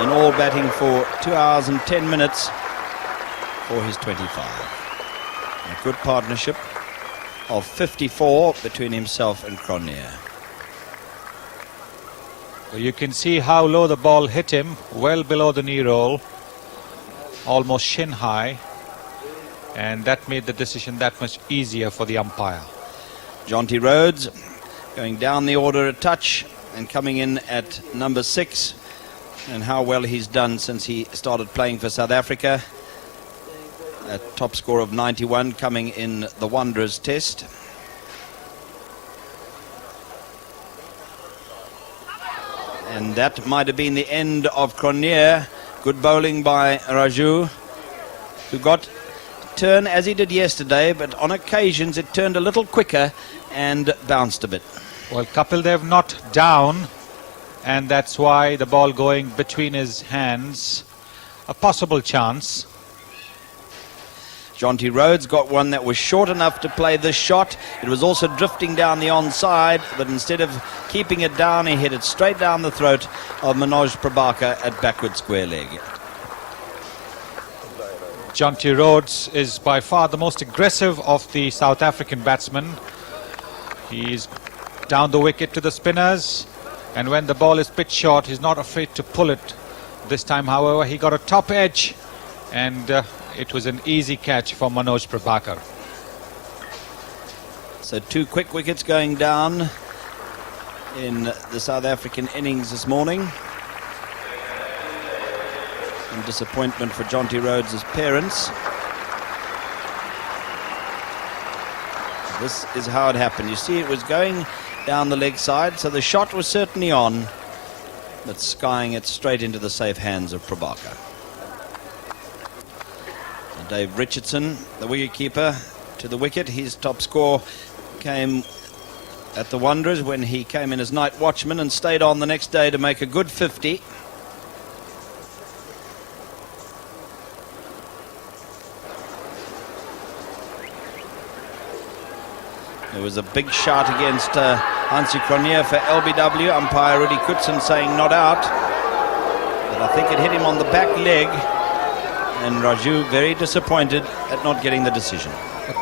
in all batting for 2 hours and 10 minutes for his 25. A good partnership of 54 between himself and Cronje. So you can see how low the ball hit him, well below the knee roll, almost shin high, and that made the decision that much easier for the umpire. Jonty Rhodes going down the order a touch and coming in at number 6, and how well he's done since he started playing for South Africa. A top score of 91 coming in the Wanderers Test. And that might have been the end of Cronje. Good bowling by Raju, who got turn as he did yesterday, but on occasions it turned a little quicker and bounced a bit. Well, Kapil Dev not down, and that's why the ball going between his hands, a possible chance. Jonty Rhodes got one that was short enough to play this shot. It was also drifting down the onside, but instead of keeping it down, he hit it straight down the throat of Manoj Prabhakar at backward square leg. Jonty Rhodes is by far the most aggressive of the South African batsmen. He's down the wicket to the spinners, and when the ball is pitched short, he's not afraid to pull it. This time, however, he got a top edge, and it was an easy catch for Manoj Prabhakar. So 2 quick wickets going down in the South African innings this morning. And disappointment for Jonty Rhodes' parents. This is how it happened. You see, it was going down the leg side, so the shot was certainly on, but skying it straight into the safe hands of Prabhakar. Dave Richardson, the wicketkeeper, to the wicket. His top score came at the Wanderers when he came in as night watchman and stayed on the next day to make a good 50. There was a big shout against Hansie Cronje for LBW. Umpire Rudy Kutsen saying not out, but I think it hit him on the back leg. And Raju very disappointed at not getting the decision.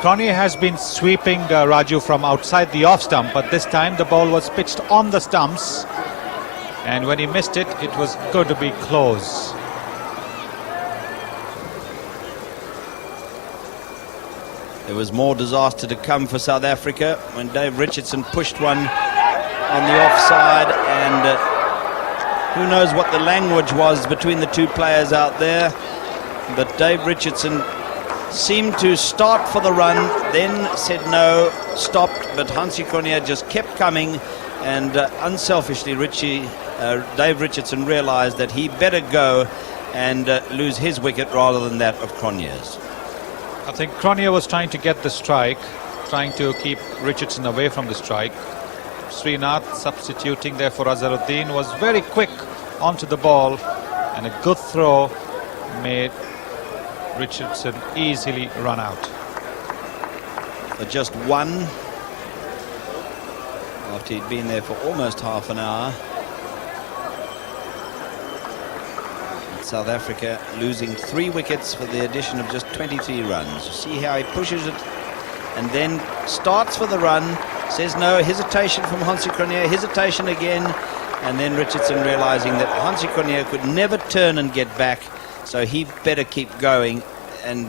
Cronje has been sweeping Raju from outside the off stump, but this time the ball was pitched on the stumps, and when he missed it, it was going to be close. There was more disaster to come for South Africa when Dave Richardson pushed one on the offside, and who knows what the language was between the two players out there. But Dave Richardson seemed to start for the run, then said no, stopped, but Hansie Cronje just kept coming, and unselfishly Richie Dave Richardson realised that he better go and lose his wicket rather than that of Cronje's. I think Cronje was trying to get the strike, trying to keep Richardson away from the strike. Srinath substituting there for Azharuddin was very quick onto the ball, and a good throw made Richardson easily run out. For just one, after he'd been there for almost half an hour. South Africa losing 3 wickets for the addition of just 23 runs. You see how he pushes it and then starts for the run, says no, hesitation from Hansie Cronje, hesitation again, and then Richardson realizing that Hansie Cronje could never turn and get back, so he better keep going and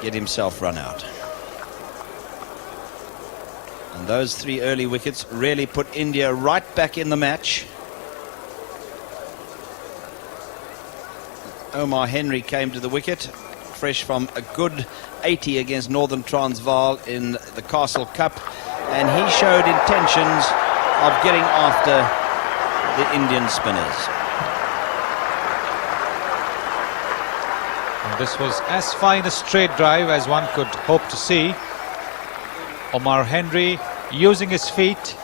get himself run out. And those 3 early wickets really put India right back in the match. Omar Henry came to the wicket, fresh from a good 80 against Northern Transvaal in the Castle Cup, and he showed intentions of getting after the Indian spinners. And this was as fine a straight drive as one could hope to see. Omar Henry using his feet,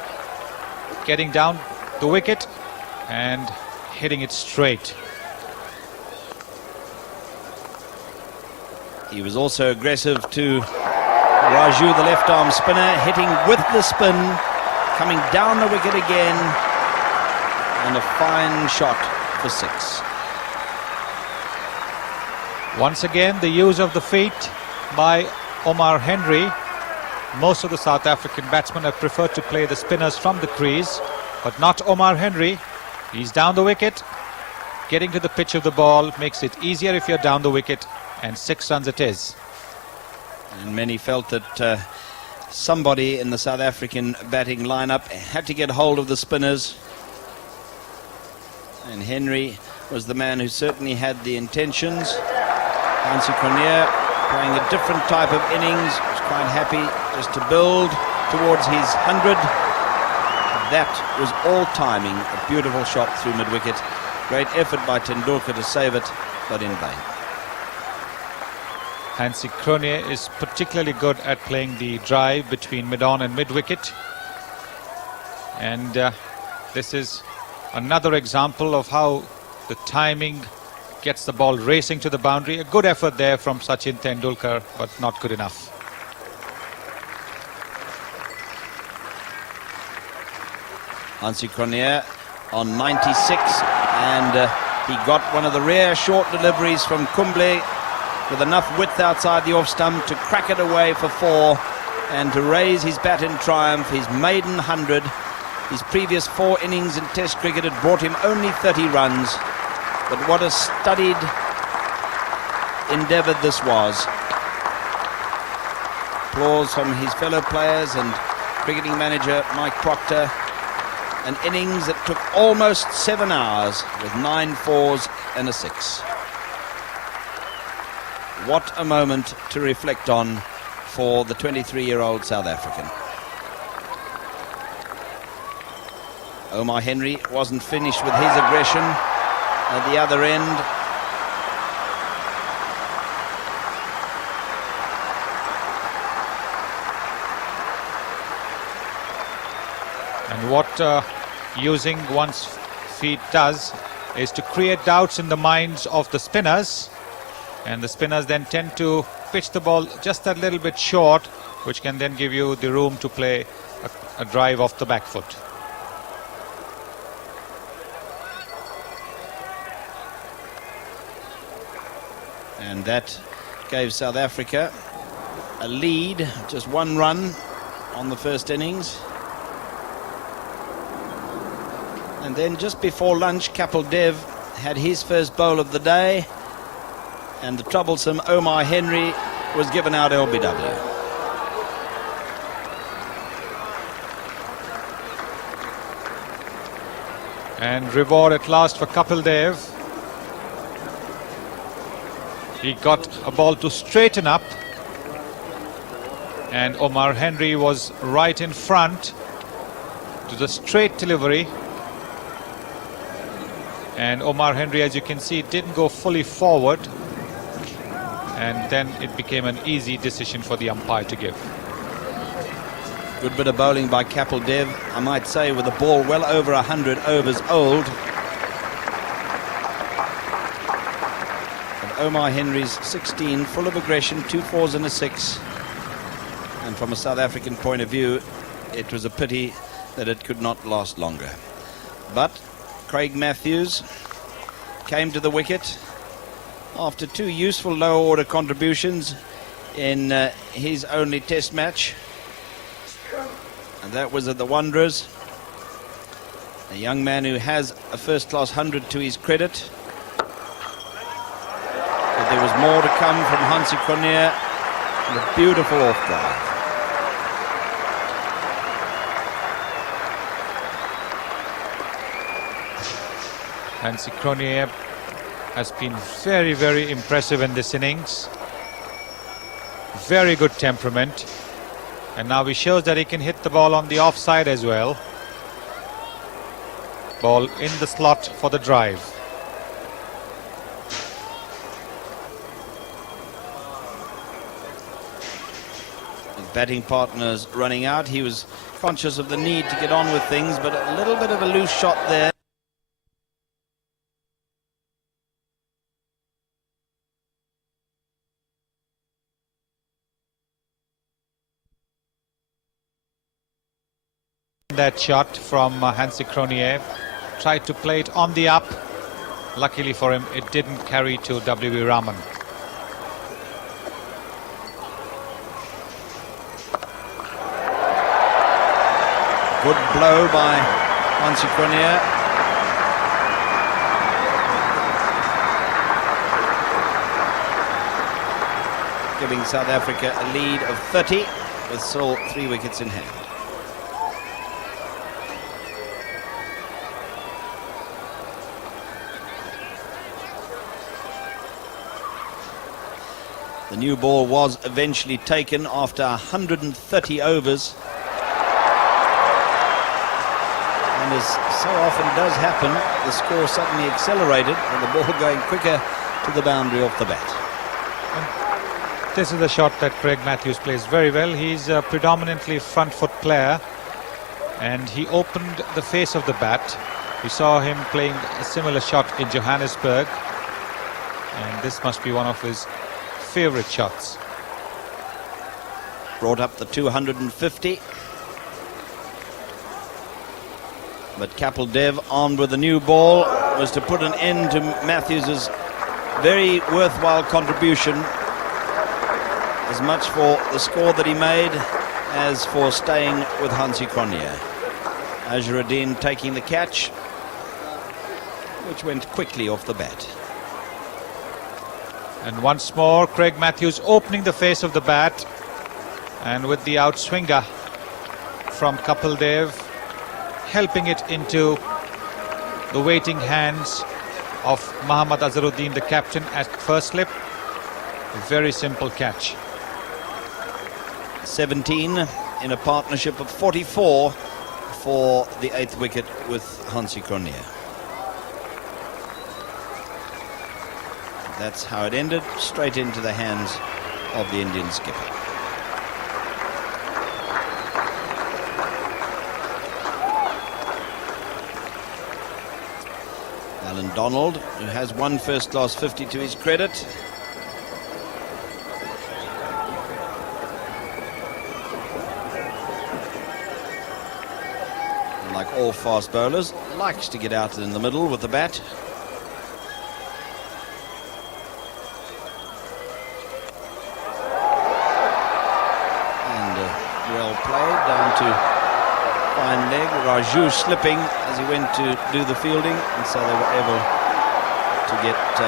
getting down the wicket and hitting it straight. He was also aggressive to Raju, the left-arm spinner, hitting with the spin, coming down the wicket again, and a fine shot for 6. Once again, the use of the feet by Omar Henry. Most of the South African batsmen have preferred to play the spinners from the crease, but not Omar Henry. He's down the wicket, getting to the pitch of the ball, makes it easier if you're down the wicket, and 6 runs it is. And many felt that somebody in the South African batting lineup had to get hold of the spinners, and Henry was the man who certainly had the intentions. Hansie Cronje playing a different type of innings, was quite happy just to build towards his 100. That was all timing, a beautiful shot through mid-wicket. Great effort by Tendulkar to save it, but in vain. Hansie Cronje is particularly good at playing the drive between mid-on and mid-wicket. And this is another example of how the timing gets the ball racing to the boundary. A good effort there from Sachin Tendulkar, but not good enough. Hansie Cronje on 96, and he got one of the rare short deliveries from Kumble with enough width outside the off stump to crack it away for 4 and to raise his bat in triumph, his maiden 100. His previous 4 innings in Test cricket had brought him only 30 runs, but what a studied endeavour this was. Applause from his fellow players and cricketing manager Mike Proctor. An innings that took almost 7 hours with 9 fours and a 6. What a moment to reflect on for the 23-year-old South African. Omar Henry wasn't finished with his aggression at the other end. And what using one's feet does is to create doubts in the minds of the spinners, and the spinners then tend to pitch the ball just a little bit short, which can then give you the room to play a drive off the back foot. And that gave South Africa a lead, just 1 run on the first innings. And then just before lunch, Kapil Dev had his first bowl of the day, and the troublesome Omar Henry was given out LBW. And reward at last for Kapil Dev. He got a ball to straighten up, and Omar Henry was right in front to the straight delivery. And Omar Henry, as you can see, didn't go fully forward. And then it became an easy decision for the umpire to give. Good bit of bowling by Kapil Dev, I might say, with the ball well over 100 overs old. And Omar Henry's 16, full of aggression, 2 fours and a 6. And from a South African point of view, it was a pity that it could not last longer. But Craig Matthews came to the wicket after 2 useful lower order contributions in his only test match. And that was at the Wanderers. A young man who has a first-class 100 to his credit. But there was more to come from Hansie Cronje, and a beautiful off-drive. Hansie Cronje has been very, very impressive in this innings. Very good temperament. And now he shows that he can hit the ball on the offside as well. Ball in the slot for the drive. His batting partner's running out. He was conscious of the need to get on with things, but a little bit of a loose shot there. That shot from Hansie Cronje, tried to play it on the up. Luckily for him, it didn't carry to W.V. Raman. Good blow by Hansie Cronje. Giving South Africa a lead of 30 with still 3 wickets in hand. The new ball was eventually taken after 130 overs. And as so often does happen, the score suddenly accelerated and the ball going quicker to the boundary off the bat. And this is the shot that Craig Matthews plays very well. He's a predominantly front foot player, and he opened the face of the bat. We saw him playing a similar shot in Johannesburg, and this must be one of his favorite shots. Brought up the 250. But Kapil Dev, armed with a new ball, was to put an end to Matthews's very worthwhile contribution, as much for the score that he made as for staying with Hansie Cronje. Azharuddin taking the catch, which went quickly off the bat. And once more, Craig Matthews opening the face of the bat, and with the outswinger from Kapil Dev, helping it into the waiting hands of Mohammad Azharuddin, the captain, at first slip. A very simple catch. 17 in a partnership of 44 for the 8th wicket with Hansie Cronje. That's how it ended, straight into the hands of the Indian skipper. Alan Donald, who has one first-class 50 to his credit. And like all fast bowlers, likes to get out in the middle with the bat. To fine leg, Raju slipping as he went to do the fielding, and so they were able to get 3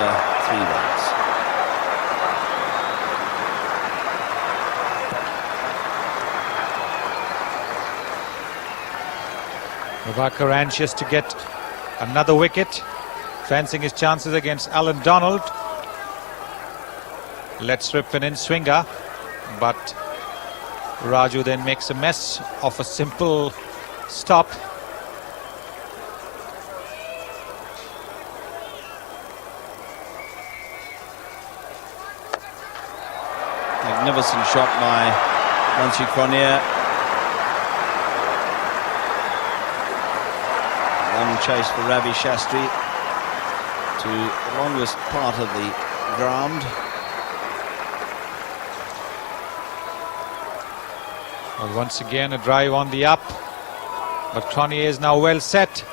runs. Prabhakar anxious to get another wicket, fancying his chances against Alan Donald. Let's rip an in-swinger, but Raju then makes a mess of a simple stop. magnificent shot by Vantsi Cronje. Long chase for Ravi Shastri to the longest part of the ground. Well, once again a drive on the up, but Cronje is now well set,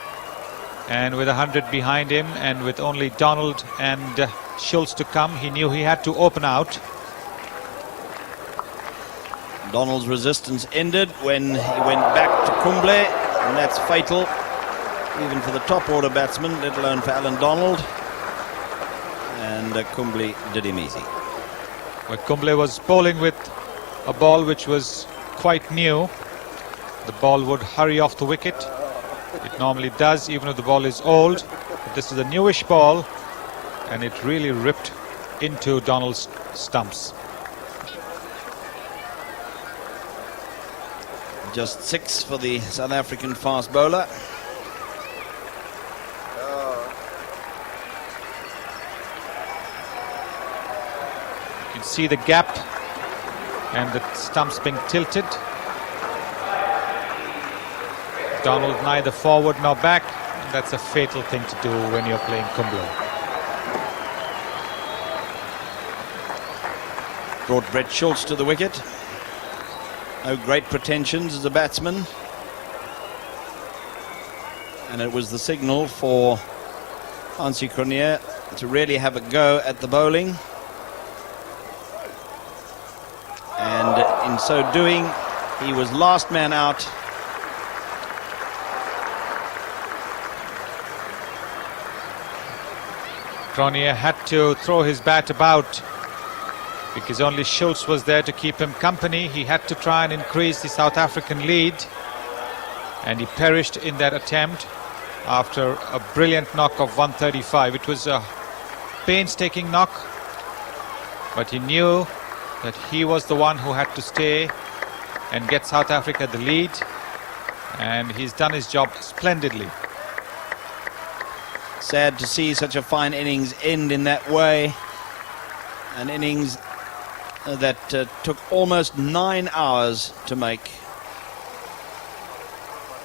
and with 100 behind him and with only Donald and Schultz to come, he knew he had to open out. Donald's resistance ended when he went back to Kumble, and that's fatal even for the top order batsman, let alone for Alan Donald, and Kumble did him easy. But Kumble was bowling with a ball which was quite new. The ball would hurry off the wicket. It normally does, even if the ball is old. But this is a newish ball, and it really ripped into Donald's stumps. Just 6 for the South African fast bowler. You can see the gap and the stumps being tilted. Donald neither forward nor back, and that's a fatal thing to do when you're playing Kumble. Brought Brett Schultz to the wicket. No great pretensions as a batsman. And it was the signal for Vantsi Cronje to really have a go at the bowling. And in so doing, he was last man out. Cronje had to throw his bat about because only Schultz was there to keep him company. He had to try and increase the South African lead, and he perished in that attempt after a brilliant knock of 135. It was a painstaking knock, but he knew that he was the one who had to stay and get South Africa the lead, and he's done his job splendidly. Sad to see such a fine innings end in that way. An innings that took almost 9 hours to make.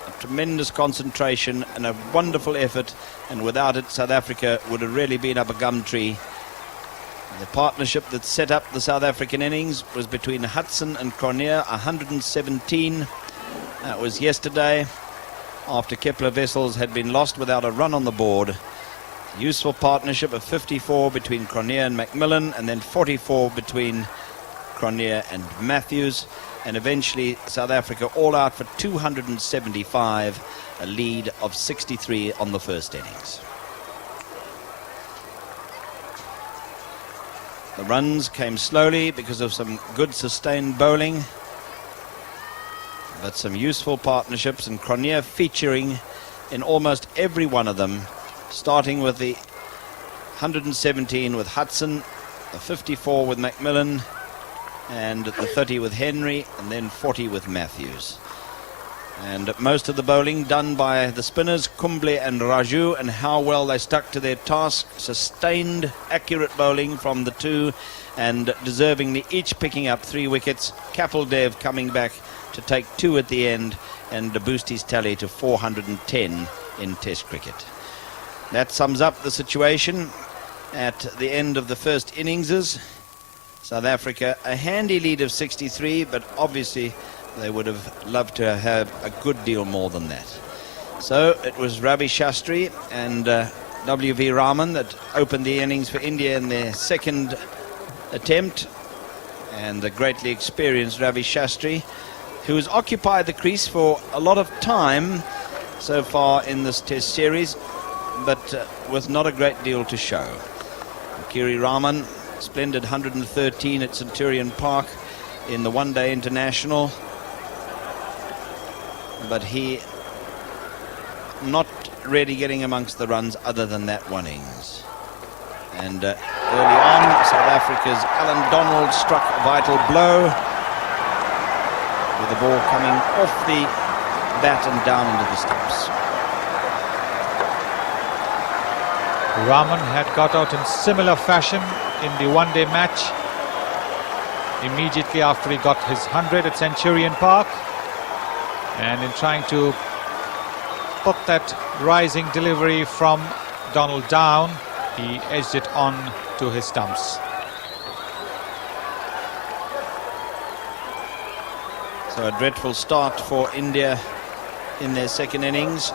A tremendous concentration and a wonderful effort, and without it South Africa would have really been up a gum tree. The partnership that set up the South African innings was between Hudson and Cronje, 117. That was yesterday, after Kepler Wessels had been lost without a run on the board. Useful partnership of 54 between Cronje and McMillan, and then 44 between Cronje and Matthews, and eventually South Africa all out for 275, a lead of 63 on the first innings. The runs came slowly because of some good sustained bowling, but some useful partnerships, and Cronje featuring in almost every one of them, starting with the 117 with Hudson, the 54 with McMillan, and the 30 with Henry, and then 40 with Matthews. And most of the bowling done by the spinners, Kumble and Raju, and how well they stuck to their task. Sustained, accurate bowling from the two, and deservingly each picking up 3 wickets. Kapil Dev coming back to take 2 at the end, and to boost his tally to 410 in Test cricket. That sums up the situation at the end of the first innings. South Africa a handy lead of 63, but obviously they would have loved to have a good deal more than that. So it was Ravi Shastri and W.V. Raman that opened the innings for India in their second attempt, and the greatly experienced Ravi Shastri, who has occupied the crease for a lot of time so far in this Test series, but with not a great deal to show. Kiri Raman, splendid 113 at Centurion Park in the one-day international, but he not really getting amongst the runs other than that one innings. And early on, South Africa's Alan Donald struck a vital blow, with the ball coming off the bat and down into the stumps. Raman had got out in similar fashion in the one-day match, immediately after he got his 100 at Centurion Park. And in trying to put that rising delivery from Donald down, he edged it on to his stumps. So a dreadful start for India in their second innings.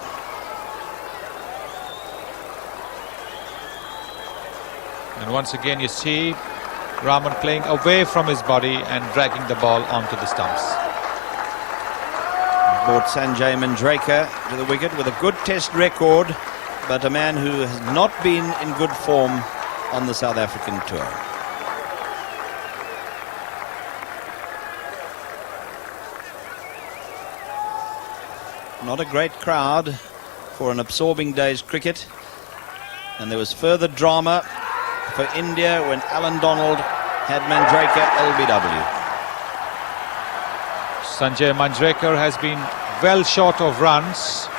And once again you see Rahman playing away from his body and dragging the ball onto the stumps. Brought Sanjay Manjrekar to the wicket with a good test record, but a man who has not been in good form on the South African tour. Not a great crowd for an absorbing day's cricket, and there was further drama for India when Alan Donald had Manjrekar LBW. Sanjay Manjrekar has been well short of runs,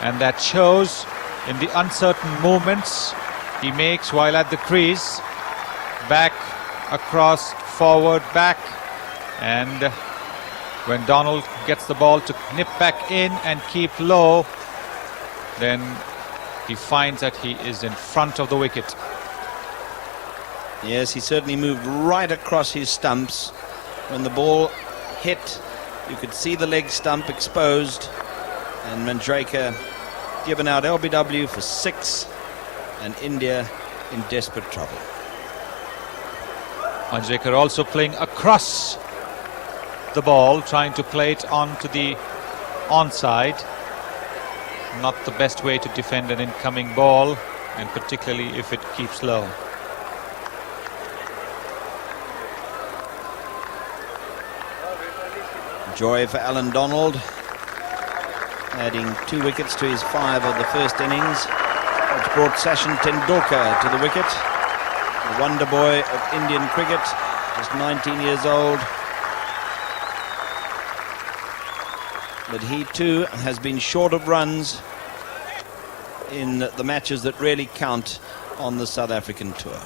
and that shows in the uncertain movements he makes while at the crease. Back, across, forward, back, and when Donald gets the ball to nip back in and keep low, then he finds that he is in front of the wicket. Yes, he certainly moved right across his stumps. When the ball hit, you could see the leg stump exposed, and Manjrekar given out LBW for 6, and India in desperate trouble. Manjrekar also playing across the ball, trying to play it onto the onside. Not the best way to defend an incoming ball, and particularly if it keeps low. Joy for Alan Donald, adding 2 wickets to his 5 of the first innings, which brought Sachin Tendulkar to the wicket, the wonder boy of Indian cricket, just 19 years old. But he too has been short of runs in the matches that really count on the South African tour.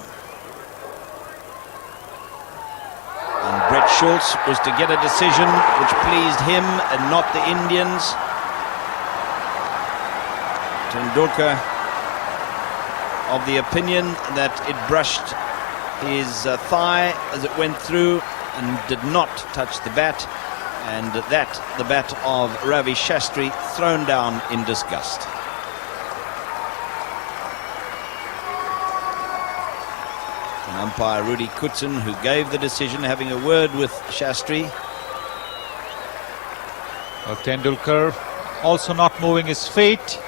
And Brett Schultz was to get a decision which pleased him and not the Indians. Tendulkar of the opinion that it brushed his thigh as it went through and did not touch the bat, and that the bat of Ravi Shastri thrown down in disgust. And umpire Rudy Kutsin, who gave the decision, having a word with Shastri. Well, Tendulkar also not moving his feet,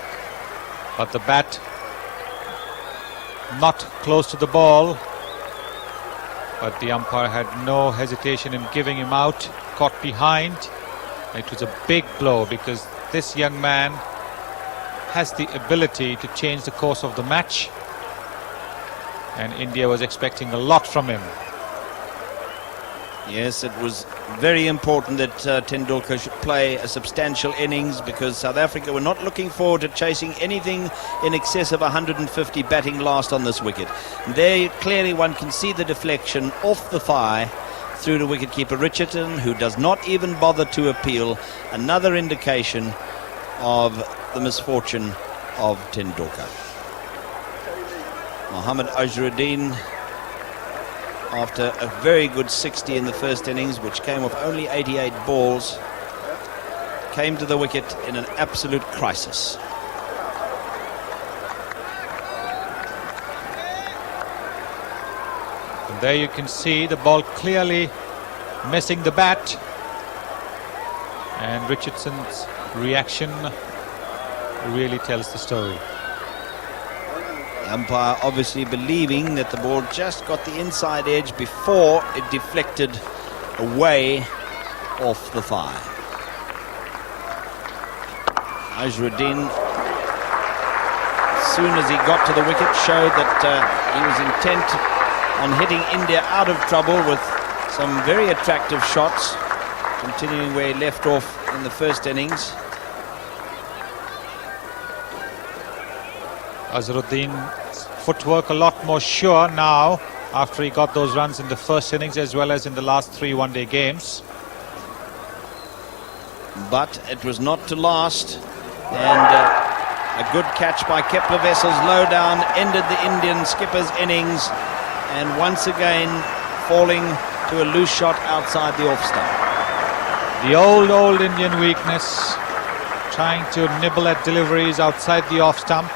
but the bat not close to the ball. But the umpire had no hesitation in giving him out, caught behind. It was a big blow because this young man has the ability to change the course of the match, and India was expecting a lot from him. Yes, it was very important that Tendulkar should play a substantial innings, because South Africa were not looking forward to chasing anything in excess of 150 batting last on this wicket. And there clearly one can see the deflection off the thigh through to wicketkeeper Richardson, who does not even bother to appeal. Another indication of the misfortune of Tendulkar. Mohammad Azharuddin, after a very good 60 in the first innings, which came off only 88 balls, came to the wicket in an absolute crisis. And there you can see the ball clearly missing the bat, and Richardson's reaction really tells the story. The umpire obviously believing that the ball just got the inside edge before it deflected away off the thigh. Azharuddin, as soon as he got to the wicket, showed that he was intent on hitting India out of trouble with some very attractive shots, continuing where he left off in the first innings. Azharuddin's footwork a lot more sure now after he got those runs in the first innings as well as in the last 3 one-day games. But it was not to last, and a good catch by Kepler Wessels low down ended the Indian skipper's innings, and once again falling to a loose shot outside the off stump. The old Indian weakness, trying to nibble at deliveries outside the off stump,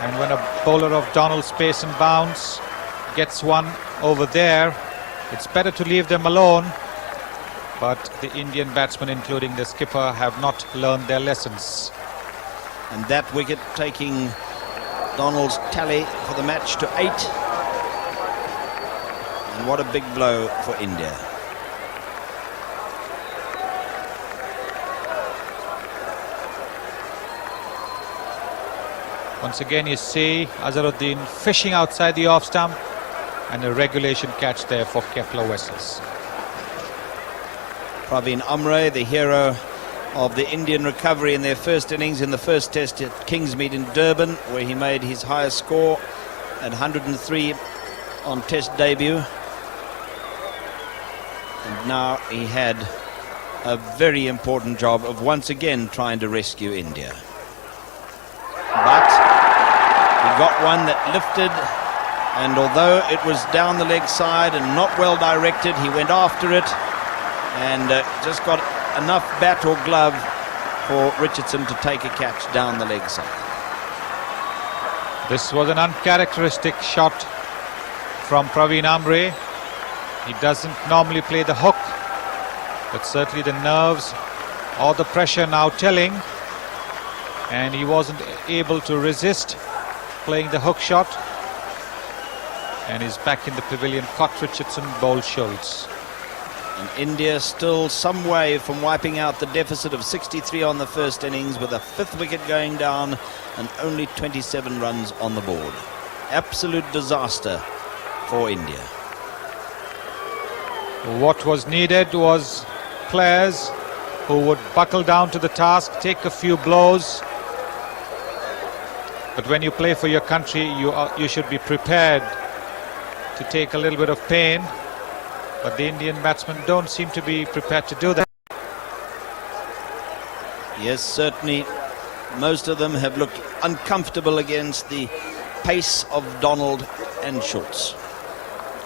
and when a bowler of Donald's pace and bounce gets one over there, it's better to leave them alone. But the Indian batsmen, including the skipper, have not learned their lessons. And that wicket taking Donald's tally for the match to 8. And what a big blow for India. Once again you see Azharuddin fishing outside the off stump, and a regulation catch there for Kepler Wessels. Praveen Amre, the hero of the Indian recovery in their first innings in the first test at Kingsmead in Durban, where he made his highest score at 103 on test debut. And now he had a very important job of once again trying to rescue India. But he got one that lifted, and although it was down the leg side and not well directed, he went after it and just got enough bat or glove for Richardson to take a catch down the leg side. This was an uncharacteristic shot from Praveen Amre. He doesn't normally play the hook, but certainly the nerves or the pressure now telling, and he wasn't able to resist playing the hook shot, and he's back in the pavilion. Caught Richardson, bowled Schultz. And India still some way from wiping out the deficit of 63 on the first innings, with a 5th wicket going down and only 27 runs on the board. Absolute disaster for India. What was needed was players who would buckle down to the task, take a few blows. But when you play for your country, you should be prepared to take a little bit of pain. But the Indian batsmen don't seem to be prepared to do that. Yes, certainly most of them have looked uncomfortable against the pace of Donald and Schultz.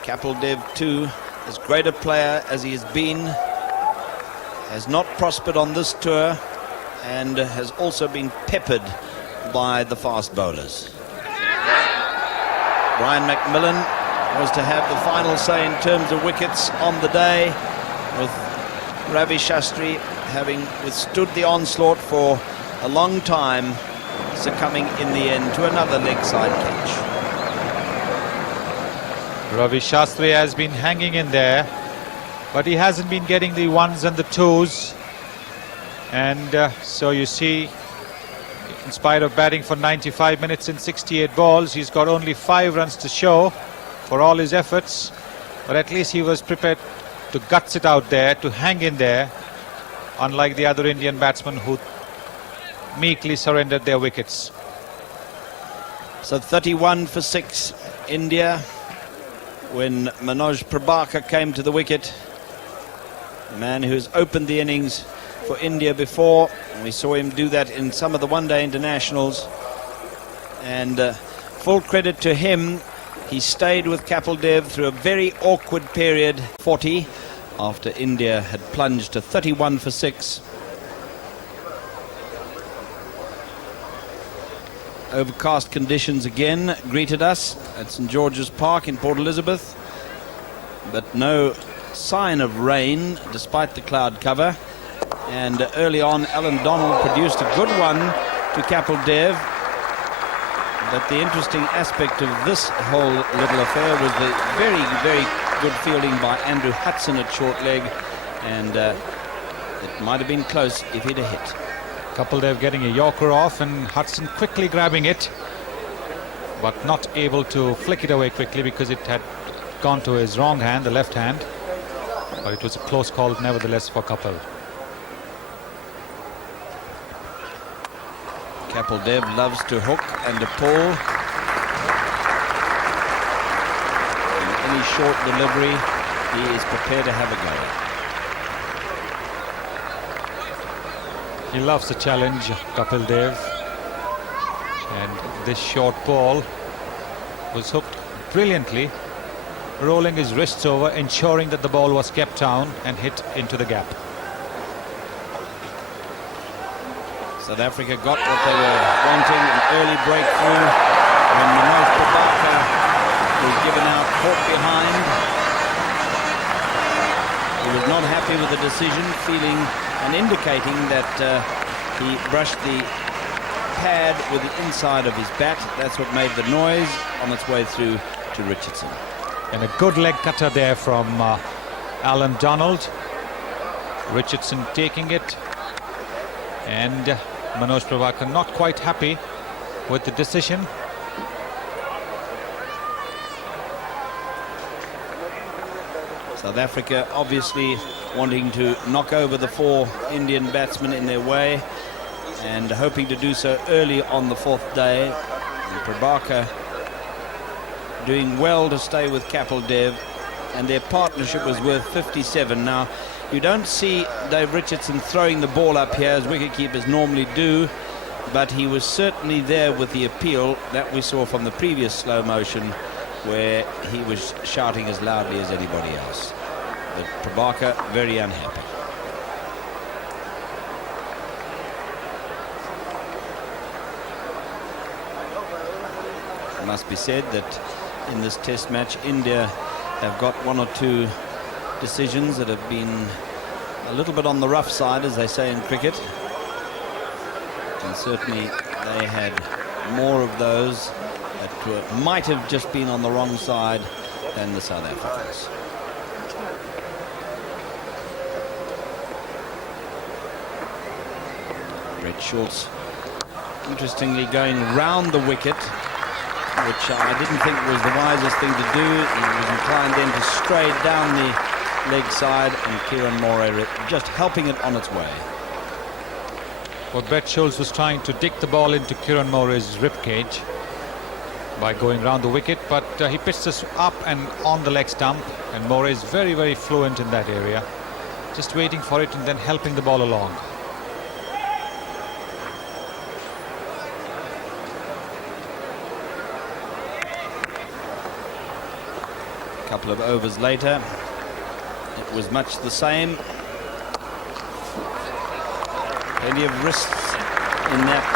Kapil Dev too, as great a player as he has been, has not prospered on this tour and has also been peppered by the fast bowlers. Brian McMillan was to have the final say in terms of wickets on the day, with Ravi Shastri having withstood the onslaught for a long time, succumbing in the end to another leg side catch. Ravi Shastri has been hanging in there, but he hasn't been getting the ones and the twos, and so you see, in spite of batting for 95 minutes in 68 balls, he's got only 5 runs to show for all his efforts, but at least he was prepared to guts it out there, to hang in there, unlike the other Indian batsmen who meekly surrendered their wickets. So 31 for 6 India when Manoj Prabhakar came to the wicket, the man who's opened the innings for India before. We saw him do that in some of the one-day internationals, and full credit to him. He stayed with Kapil Dev through a very awkward period, 40, after India had plunged to 31 for 6. Overcast conditions again greeted us at St George's Park in Port Elizabeth, but no sign of rain despite the cloud cover. And early on, Alan Donald produced a good one to Kapil Dev. But the interesting aspect of this whole little affair was the very, very good fielding by Andrew Hudson at short leg, and it might have been close if he'd have hit. Kapil Dev getting a Yorker off, and Hudson quickly grabbing it, but not able to flick it away quickly because it had gone to his wrong hand, the left hand. But it was a close call nevertheless for Kapil. Kapil Dev loves to hook and to pull. In short delivery, he is prepared to have a go. He loves the challenge, Kapil Dev. And this short ball was hooked brilliantly, rolling his wrists over, ensuring that the ball was kept down and hit into the gap. South Africa got what they were wanting, an early breakthrough when Manoj Prabhakar was given out caught behind. He was not happy with the decision, feeling and indicating that he brushed the pad with the inside of his bat. That's what made the noise on its way through to Richardson. And a good leg cutter there from Alan Donald. Richardson taking it, and Manoj Prabhakar not quite happy with the decision. South Africa obviously wanting to knock over the 4 Indian batsmen in their way and hoping to do so early on the 4th day. And Prabhakar doing well to stay with Kapil Dev, and their partnership was worth 57. Now, you don't see Dave Richardson throwing the ball up here as wicketkeepers normally do, but he was certainly there with the appeal that we saw from the previous slow motion, where he was shouting as loudly as anybody else. But Prabhakar very unhappy. It must be said that in this test match, India have got 1 or 2 decisions that have been a little bit on the rough side, as they say in cricket. And certainly they had more of those that might have just been on the wrong side than the South Africans. Brett Schultz, interestingly, going round the wicket, which I didn't think was the wisest thing to do. He was inclined then to stray down the leg side, and Kieran Moore just helping it on its way. Well, Brett Schultz was trying to dig the ball into Kieran Moore's ribcage by going round the wicket, but he pitched this up and on the leg stump, and Moore is very, very fluent in that area, just waiting for it and then helping the ball along. A couple of overs later, it was much the same. Plenty of wrists in that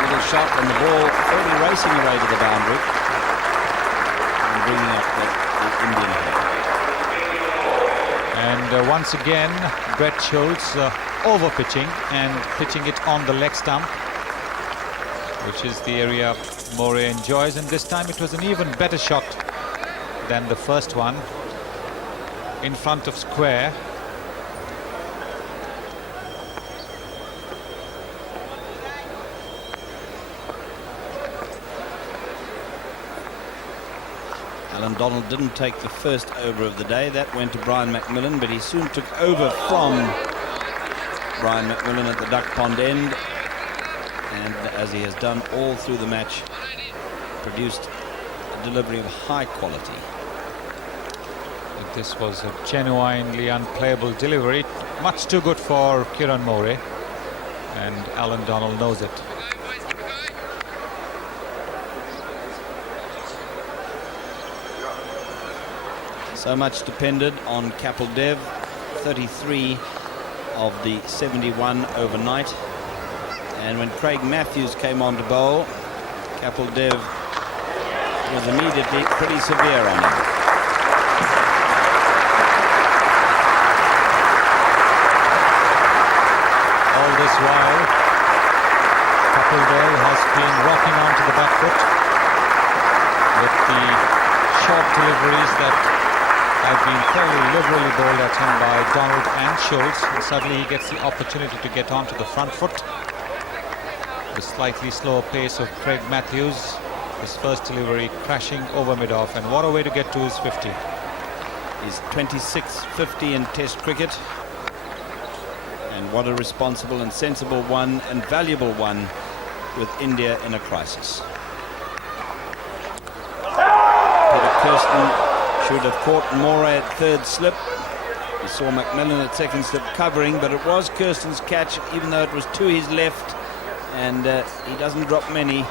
little shot, and the ball fairly racing away to the boundary and bringing up the Indian head. And once again, Brett Schultz over pitching and pitching it on the leg stump, which is the area Moore enjoys, and this time it was an even better shot than the first one, in front of square. Alan Donald didn't take the first over of the day. That went to Brian McMillan, but he soon took over from Brian McMillan at the duck pond end, and as he has done all through the match, produced a delivery of high quality. This was a genuinely unplayable delivery, much too good for Kieran Moore, and Alan Donald knows it. So much depended on Kapil Dev, 33 of the 71 overnight. And when Craig Matthews came on to bowl, Kapil Dev was immediately pretty severe on him. All this while, Kapil Dev has been rocking onto the back foot with the short deliveries that have been fairly liberally bowled at him by Donald and Schultz, and suddenly he gets the opportunity to get onto the front foot. The slightly slower pace of Craig Matthews, his first delivery crashing over mid-off, and what a way to get to his 50. He's 26-50 in Test cricket, and what a responsible and sensible one and valuable one with India in a crisis. Peter Kirsten Should have caught Moray at third slip. We saw Macmillan at second slip covering, but it was Kirsten's catch, even though it was to his left, and he doesn't drop many,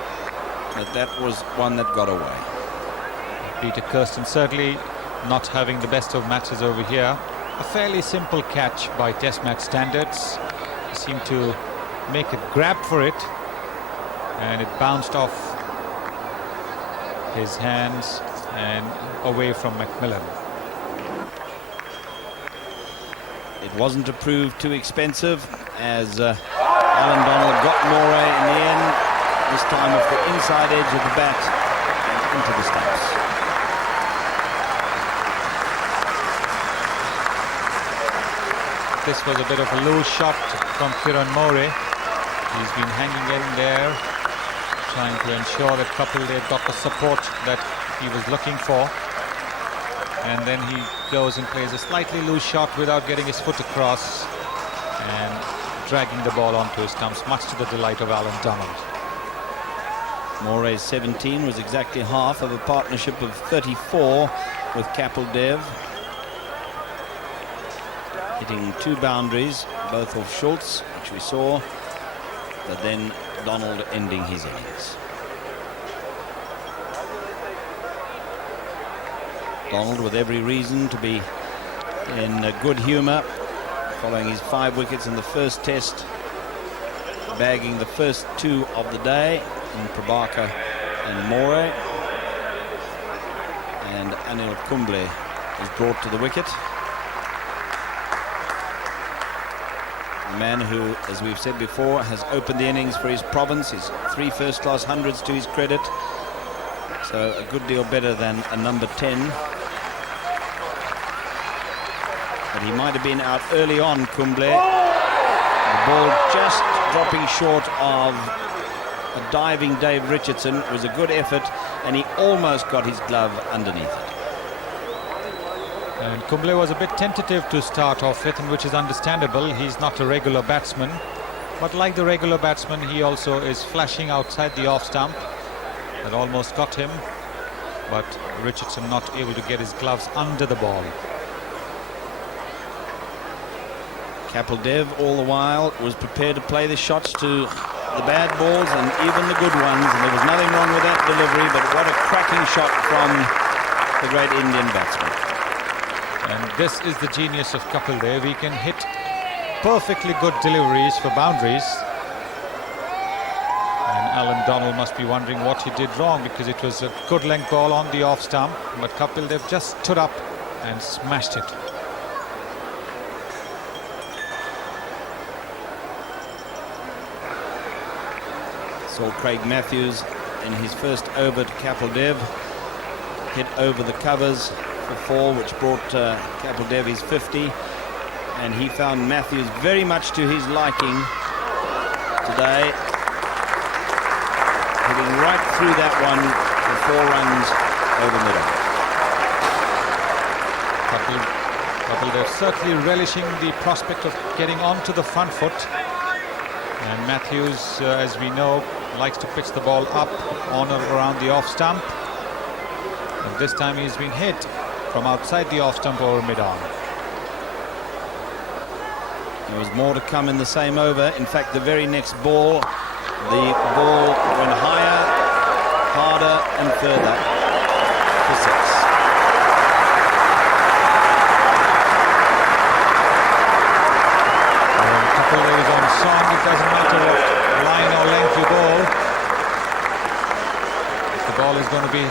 but that was one that got away. Peter Kirsten certainly not having the best of matches over here. A fairly simple catch by Test match standards. He seemed to make a grab for it, and it bounced off his hands and away from Macmillan. It wasn't to prove too expensive, as Alan Donald got Moray in the end, this time off the inside edge of the bat into the stumps. This was a bit of a loose shot from Kieran Moray. He's been hanging in there, trying to ensure that Kapil Dev got the support that he was looking for. And then he goes and plays a slightly loose shot without getting his foot across and dragging the ball onto his stumps, much to the delight of Alan Donald. Moray's 17 was exactly half of a partnership of 34 with Kapil Dev. Hitting two boundaries, both off Schultz, which we saw, but then Donald ending his innings. Donald with every reason to be in good humour, following his 5 wickets in the first test, bagging the first 2 of the day in Prabhakar and Moray, and Anil Kumble is brought to the wicket. A man who, as we've said before, has opened the innings for his province, his 3 first-class hundreds to his credit, so a good deal better than a number 10. But he might have been out early on, Kumble. The ball just dropping short of a diving Dave Richardson. It was a good effort, and he almost got his glove underneath it. And Kumble was a bit tentative to start off with, and which is understandable. He's not a regular batsman, but like the regular batsman, he also is flashing outside the off stump. That almost got him, but Richardson not able to get his gloves under the ball. Kapil Dev, all the while, was prepared to play the shots to the bad balls and even the good ones, and there was nothing wrong with that delivery, but what a cracking shot from the great Indian batsman. And this is the genius of Kapil Dev. He can hit perfectly good deliveries for boundaries. And Alan Donald must be wondering what he did wrong, because it was a good length ball on the off stump, but Kapil Dev just stood up and smashed it. Saw Craig Matthews in his first over to Kapil Dev hit over the covers for 4, which brought Kapil Dev his 50, and he found Matthews very much to his liking today, hitting right through that one for 4 runs over middle. Kapil Dev certainly relishing the prospect of getting onto the front foot, and Matthews, as we know, likes to pitch the ball up on or around the off stump, and this time he's been hit from outside the off stump over mid-on. There was more to come in the same over. In fact, the very next ball, the ball went higher, harder and further for 6. When Kapil Dev is on song, it doesn't matter what line or length you bowl. If the ball is going to be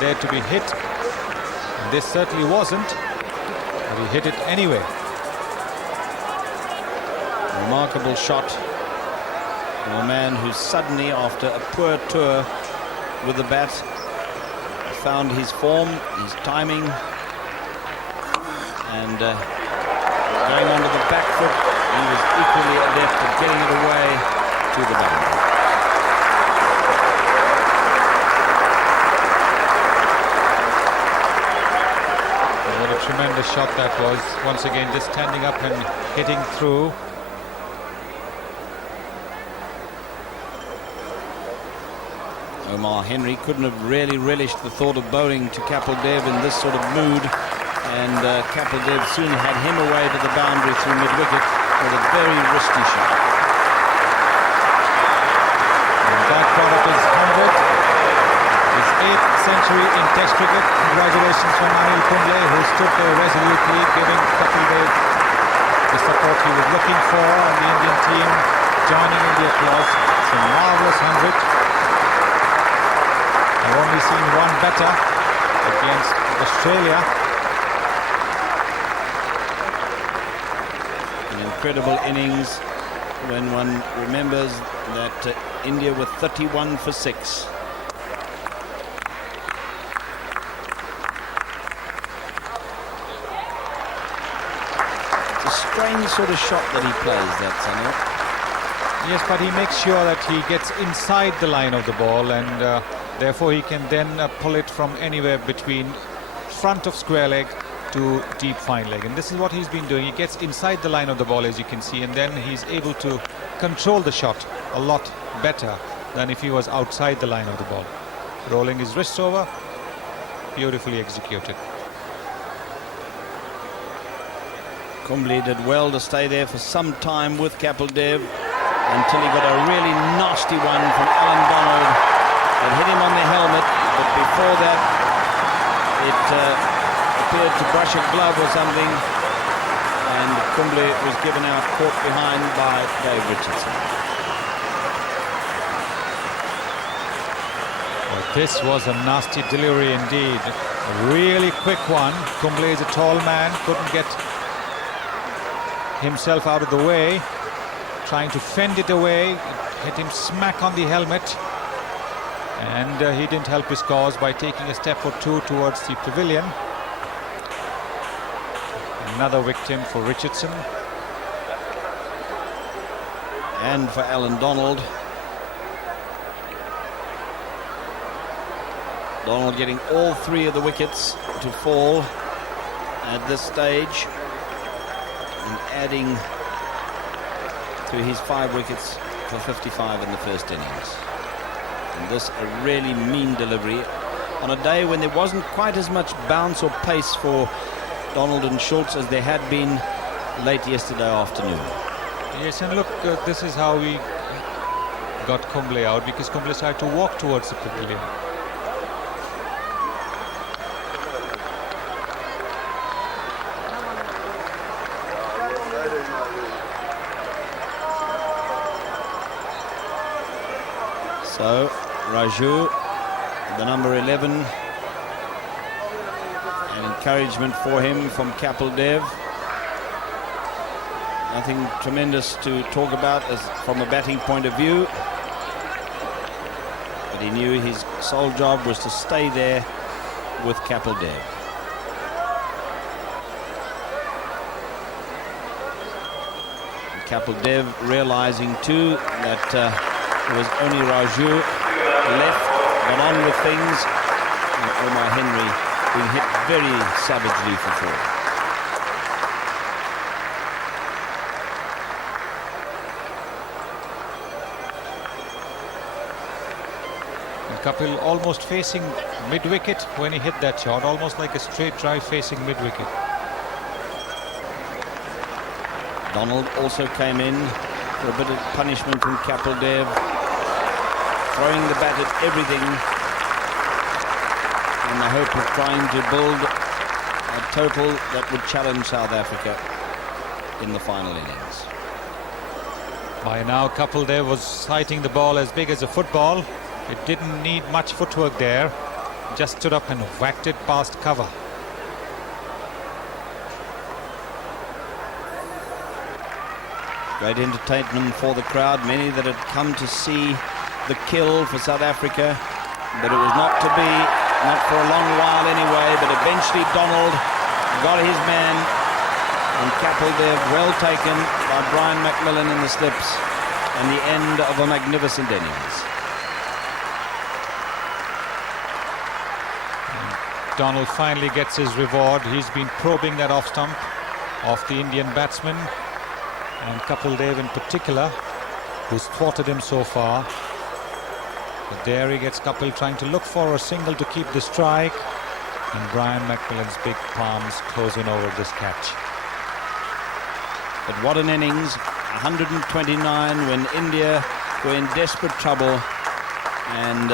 there to be hit, and this certainly wasn't, but he hit it anyway. Remarkable shot from a man who suddenly, after a poor tour with the bat, found his form, his timing, and going onto the back foot, he was equally adept at getting it away to the boundary. What a tremendous shot that was. Once again, just standing up and hitting through. Omar Henry couldn't have really relished the thought of bowling to Kapil Dev in this sort of mood, and Kapil Dev soon had him away to the boundary through mid-wicket with a very risky shot. And that product is 100, his 8th century in Test cricket. Congratulations from Anil Kumble, who stood there resolutely, giving Kapil Dev the support he was looking for, and the Indian team joining in the applause. It's a marvellous 100. I've only seen one better against Australia. An incredible innings when one remembers that India were 31 for 6. It's a strange sort of shot that he plays, that Sunil. Yes, but he makes sure that he gets inside the line of the ball, and therefore he can then pull it from anywhere between front of square leg to deep fine leg. And this is what he's been doing. He gets inside the line of the ball, as you can see, and then he's able to control the shot a lot better than if he was outside the line of the ball. Rolling his wrists over, beautifully executed. Kumble did well to stay there for some time with Kapil Dev until he got a really nasty one from Alan Donald. It hit him on the helmet, but before that it appeared to brush a glove or something, and Kumble was given out caught behind by Dave Richardson. Well, this was a nasty delivery indeed. A really quick one. Kumble is a tall man, couldn't get himself out of the way, trying to fend it away. It hit him smack on the helmet, and he didn't help his cause by taking a step or two towards the pavilion. Another victim for Richardson. And for Alan Donald. Donald getting all 3 of the wickets to fall at this stage, and adding to his 5 wickets for 55 in the first innings. And this a really mean delivery on a day when there wasn't quite as much bounce or pace for Donald and Schultz as there had been late yesterday afternoon. Yes, and look, this is how we got Kumble out, because Kumble started to walk towards the pavilion. So Raju, the number 11, an encouragement for him from Kapil Dev. Nothing tremendous to talk about as from a batting point of view, but he knew his sole job was to stay there with Kapil Dev. Kapil Dev realizing too that there was only Raju left, got on with things, and Omar Henry being hit very savagely for 4. And Kapil almost facing mid-wicket when he hit that shot, almost like a straight drive facing mid-wicket. Donald also came in for a bit of punishment from Kapil Dev, throwing the bat at everything in the hope of trying to build a total that would challenge South Africa in the final innings. By now Kapil Dev was sighting the ball as big as a football. It didn't need much footwork there, just stood up and whacked it past cover. Great entertainment for the crowd, many that had come to see the kill for South Africa, but it was not to be, not for a long while anyway. But eventually Donald got his man, and Kapil Dev well taken by Brian McMillan in the slips, and the end of a magnificent innings. Donald finally gets his reward. He's been probing that off stump of the Indian batsman, and Kapil Dev in particular, who's thwarted him so far. But there he gets Kapil trying to look for a single to keep the strike, and Brian McMillan's big palms closing over this catch. But what an innings, 129 when India were in desperate trouble, and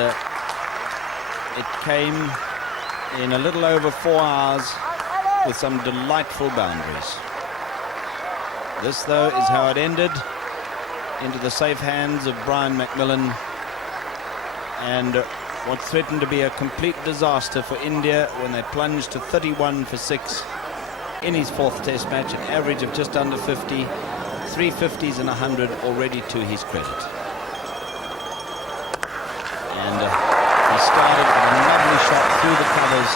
it came in a little over 4 hours with some delightful boundaries. This, though, is how it ended, into the safe hands of Brian McMillan, and what threatened to be a complete disaster for India when they plunged to 31 for 6 in his 4th test match, an average of just under 50, 3 50s and 100 already to his credit. And he started with a lovely shot through the covers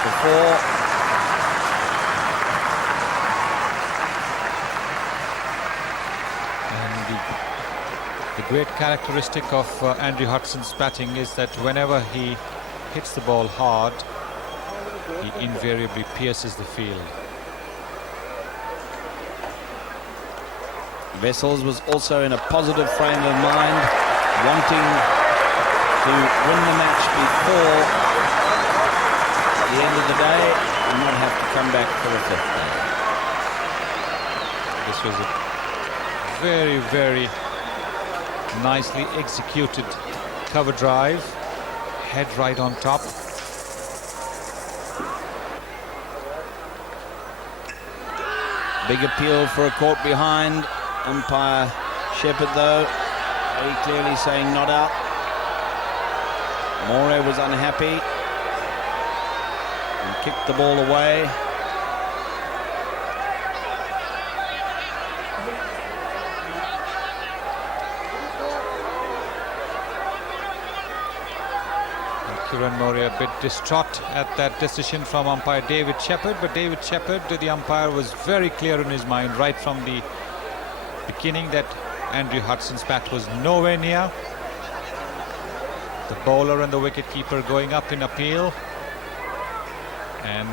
for 4. The great characteristic of Andrew Hudson's batting is that whenever he hits the ball hard, he invariably pierces the field. Wessels was also in a positive frame of mind, wanting to win the match before the end of the day and not have to come back for a 5th day. This was a very, very nicely executed cover drive, head right on top. Big appeal for a caught behind. Umpire Shepherd, though, very clearly saying not out. Moray was unhappy and kicked the ball away. Kiran Moray a bit distraught at that decision from umpire David Shepherd, but David Shepherd, the umpire, was very clear in his mind right from the beginning that Andrew Hudson's bat was nowhere near. The bowler and the wicketkeeper going up in appeal, and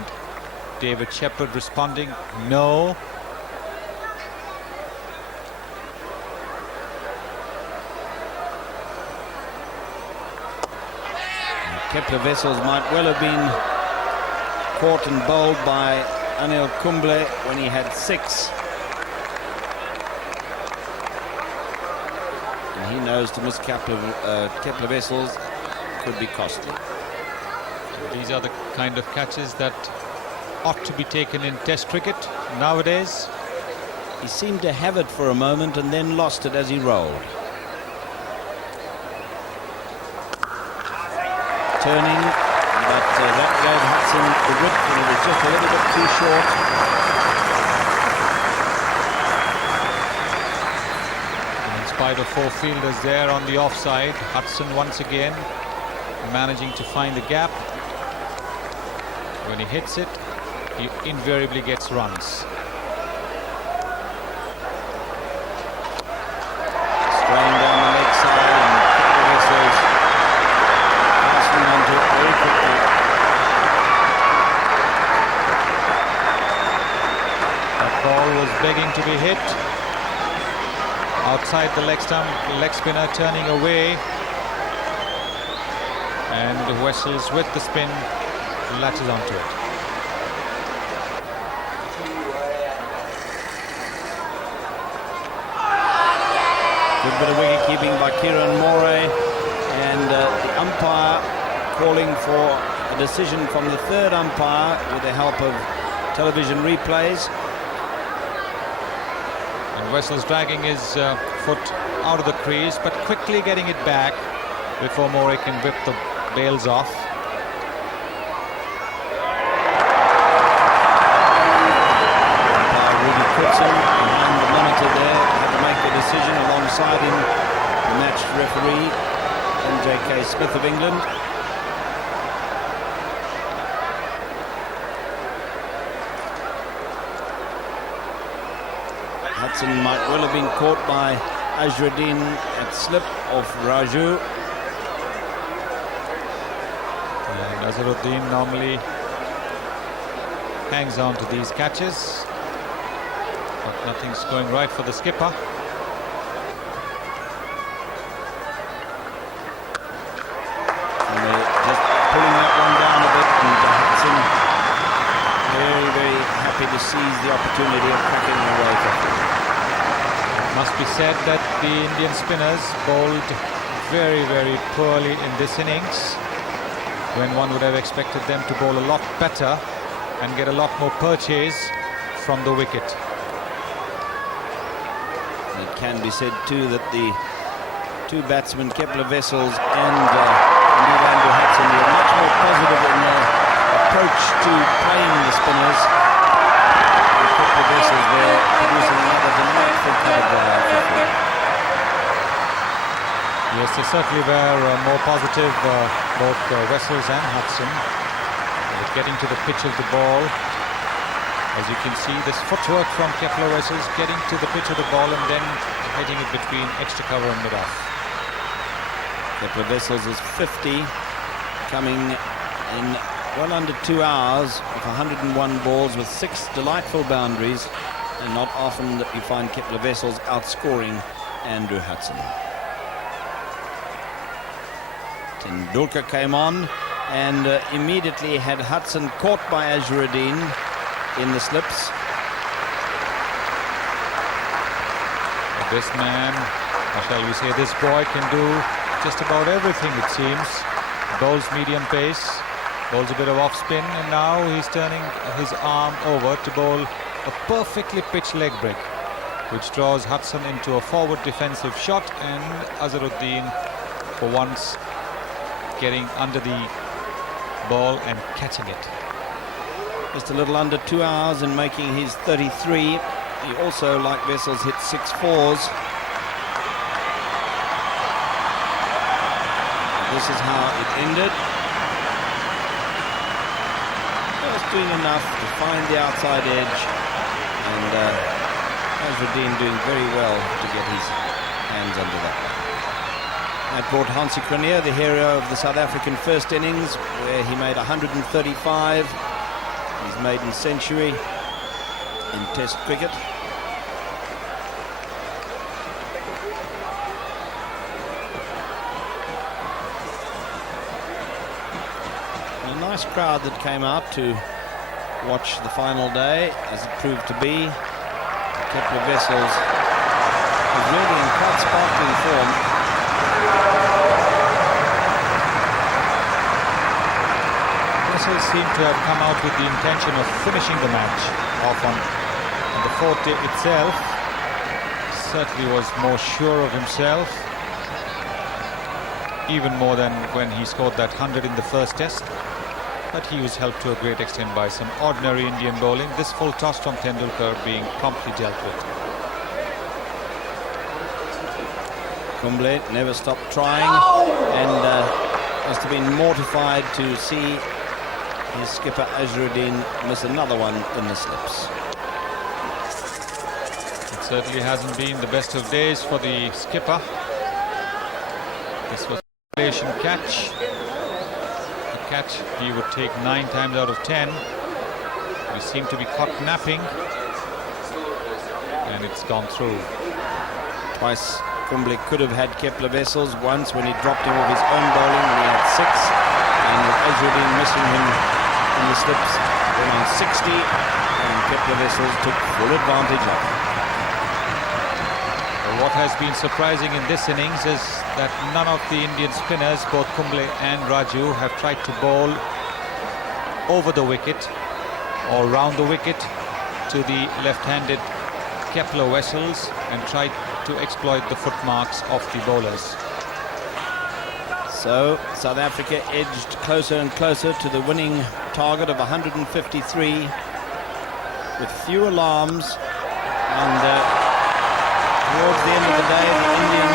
David Shepherd responding no. Kepler Wessels might well have been caught and bowled by Anil Kumble when he had 6. And he knows to miss Kepler Wessels could be costly. These are the kind of catches that ought to be taken in Test cricket nowadays. He seemed to have it for a moment and then lost it as he rolled. Turning, but that gave Hudson the width, and it was just a little bit too short. In spite of 4 fielders there on the offside, Hudson once again managing to find the gap. When he hits it, he invariably gets runs. Straying down the leg side, and Wessels passing onto it very quickly. That ball was begging to be hit. Outside the leg stump, the leg spinner turning away. And Wessels with the spin latches onto it. Good bit of wicket keeping by Kiran Moray, and the umpire calling for a decision from the 3rd umpire with the help of television replays. And Wessels dragging his foot out of the crease, but quickly getting it back before Moray can whip the bails off. Rudy Cookson behind the monitor there had to make the decision alongside him, the match referee MJK Smith of England. Hudson might well have been caught by Azharuddin at slip of Raju. And Azharuddin normally hangs on to these catches, but nothing's going right for the skipper. happy to seize the opportunity of cracking away from it. Must be said that the Indian spinners bowled very, very poorly in this innings, when one would have expected them to bowl a lot better and get a lot more purchase from the wicket. It can be said too that the two batsmen, Kepler Wessels and indeed Andrew Hudson, were much more positive in their approach to playing the spinners. And Kepler Wessels were producing another delightful cover drive. Yes, they certainly were more positive, both Wessels and Hudson, getting to the pitch of the ball. As you can see, this footwork from Kepler Wessels, getting to the pitch of the ball and then hitting it between extra cover and mid-off. Kepler Wessels is 50, coming in well under 2 hours of 101 balls with 6 delightful boundaries, and not often that you find Kepler Wessels outscoring Andrew Hudson. Tendulkar came on and immediately had Hudson caught by Azharuddin in the slips. This man, or shall we say this boy, can do just about everything, it seems. Bowls medium pace, bowls a bit of off spin, and now he's turning his arm over to bowl a perfectly pitched leg break, which draws Hudson into a forward defensive shot, and Azharuddin for once getting under the ball and catching it. Just a little under 2 hours in making his 33. He also, like Wessels, hit 6 fours. This is how it ended. Just doing enough to find the outside edge, and Azharuddin doing very well to get his hands under that. That brought Hansie Cronje, the hero of the South African first innings, where he made 135, his maiden century in Test cricket. A nice crowd that came out to watch the final day, as it proved to be. Kepler Wessels was really in quite sparkling form. Wessels seemed to have come out with the intention of finishing the match off on the fourth day itself. Certainly was more sure of himself, even more than when he scored that 100 in the first test. But he was helped to a great extent by some ordinary Indian bowling, this full toss from Tendulkar being promptly dealt with. Kumble never stopped trying, and must have been mortified to see his skipper Azharuddin miss another one in the slips. It certainly hasn't been the best of days for the skipper. This was a relation catch. A catch he would take 9 times out of 10. We seem to be caught napping, and it's gone through. Twice Kumble could have had Kepler Wessels, once when he dropped him off his own bowling when he had 6, and with Azharuddin missing him in the slips then on 60, and Kepler Wessels took full advantage of it. Well, what has been surprising in this innings is that none of the Indian spinners, both Kumble and Raju, have tried to bowl over the wicket or round the wicket to the left-handed Kepler Wessels and tried to exploit the footmarks of the bowlers. So South Africa edged closer and closer to the winning target of 153 with few alarms, and towards the end of the day the Indian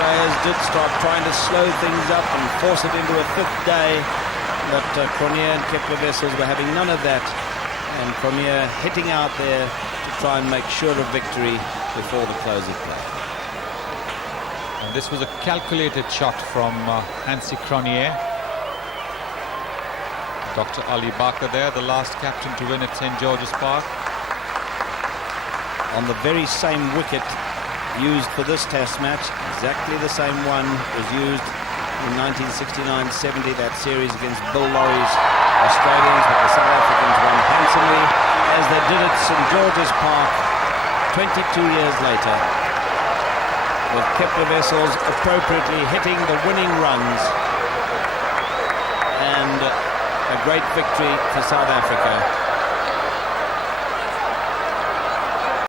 players did start trying to slow things up and force it into a 5th day, but Cronje and Kepler Wessels were having none of that, and Cronje hitting out there to try and make sure of victory before the close of play. And this was a calculated shot from Hansie Cronje. Dr. Ali Barker there, the last captain to win at St. George's Park. On the very same wicket used for this test match, exactly the same one was used in 1969-70, that series against Bill Laurie's Australians, but the South Africans won handsomely. as they did at St George's Park 22 years later, with Kepler Wessels appropriately hitting the winning runs, and a great victory for South Africa.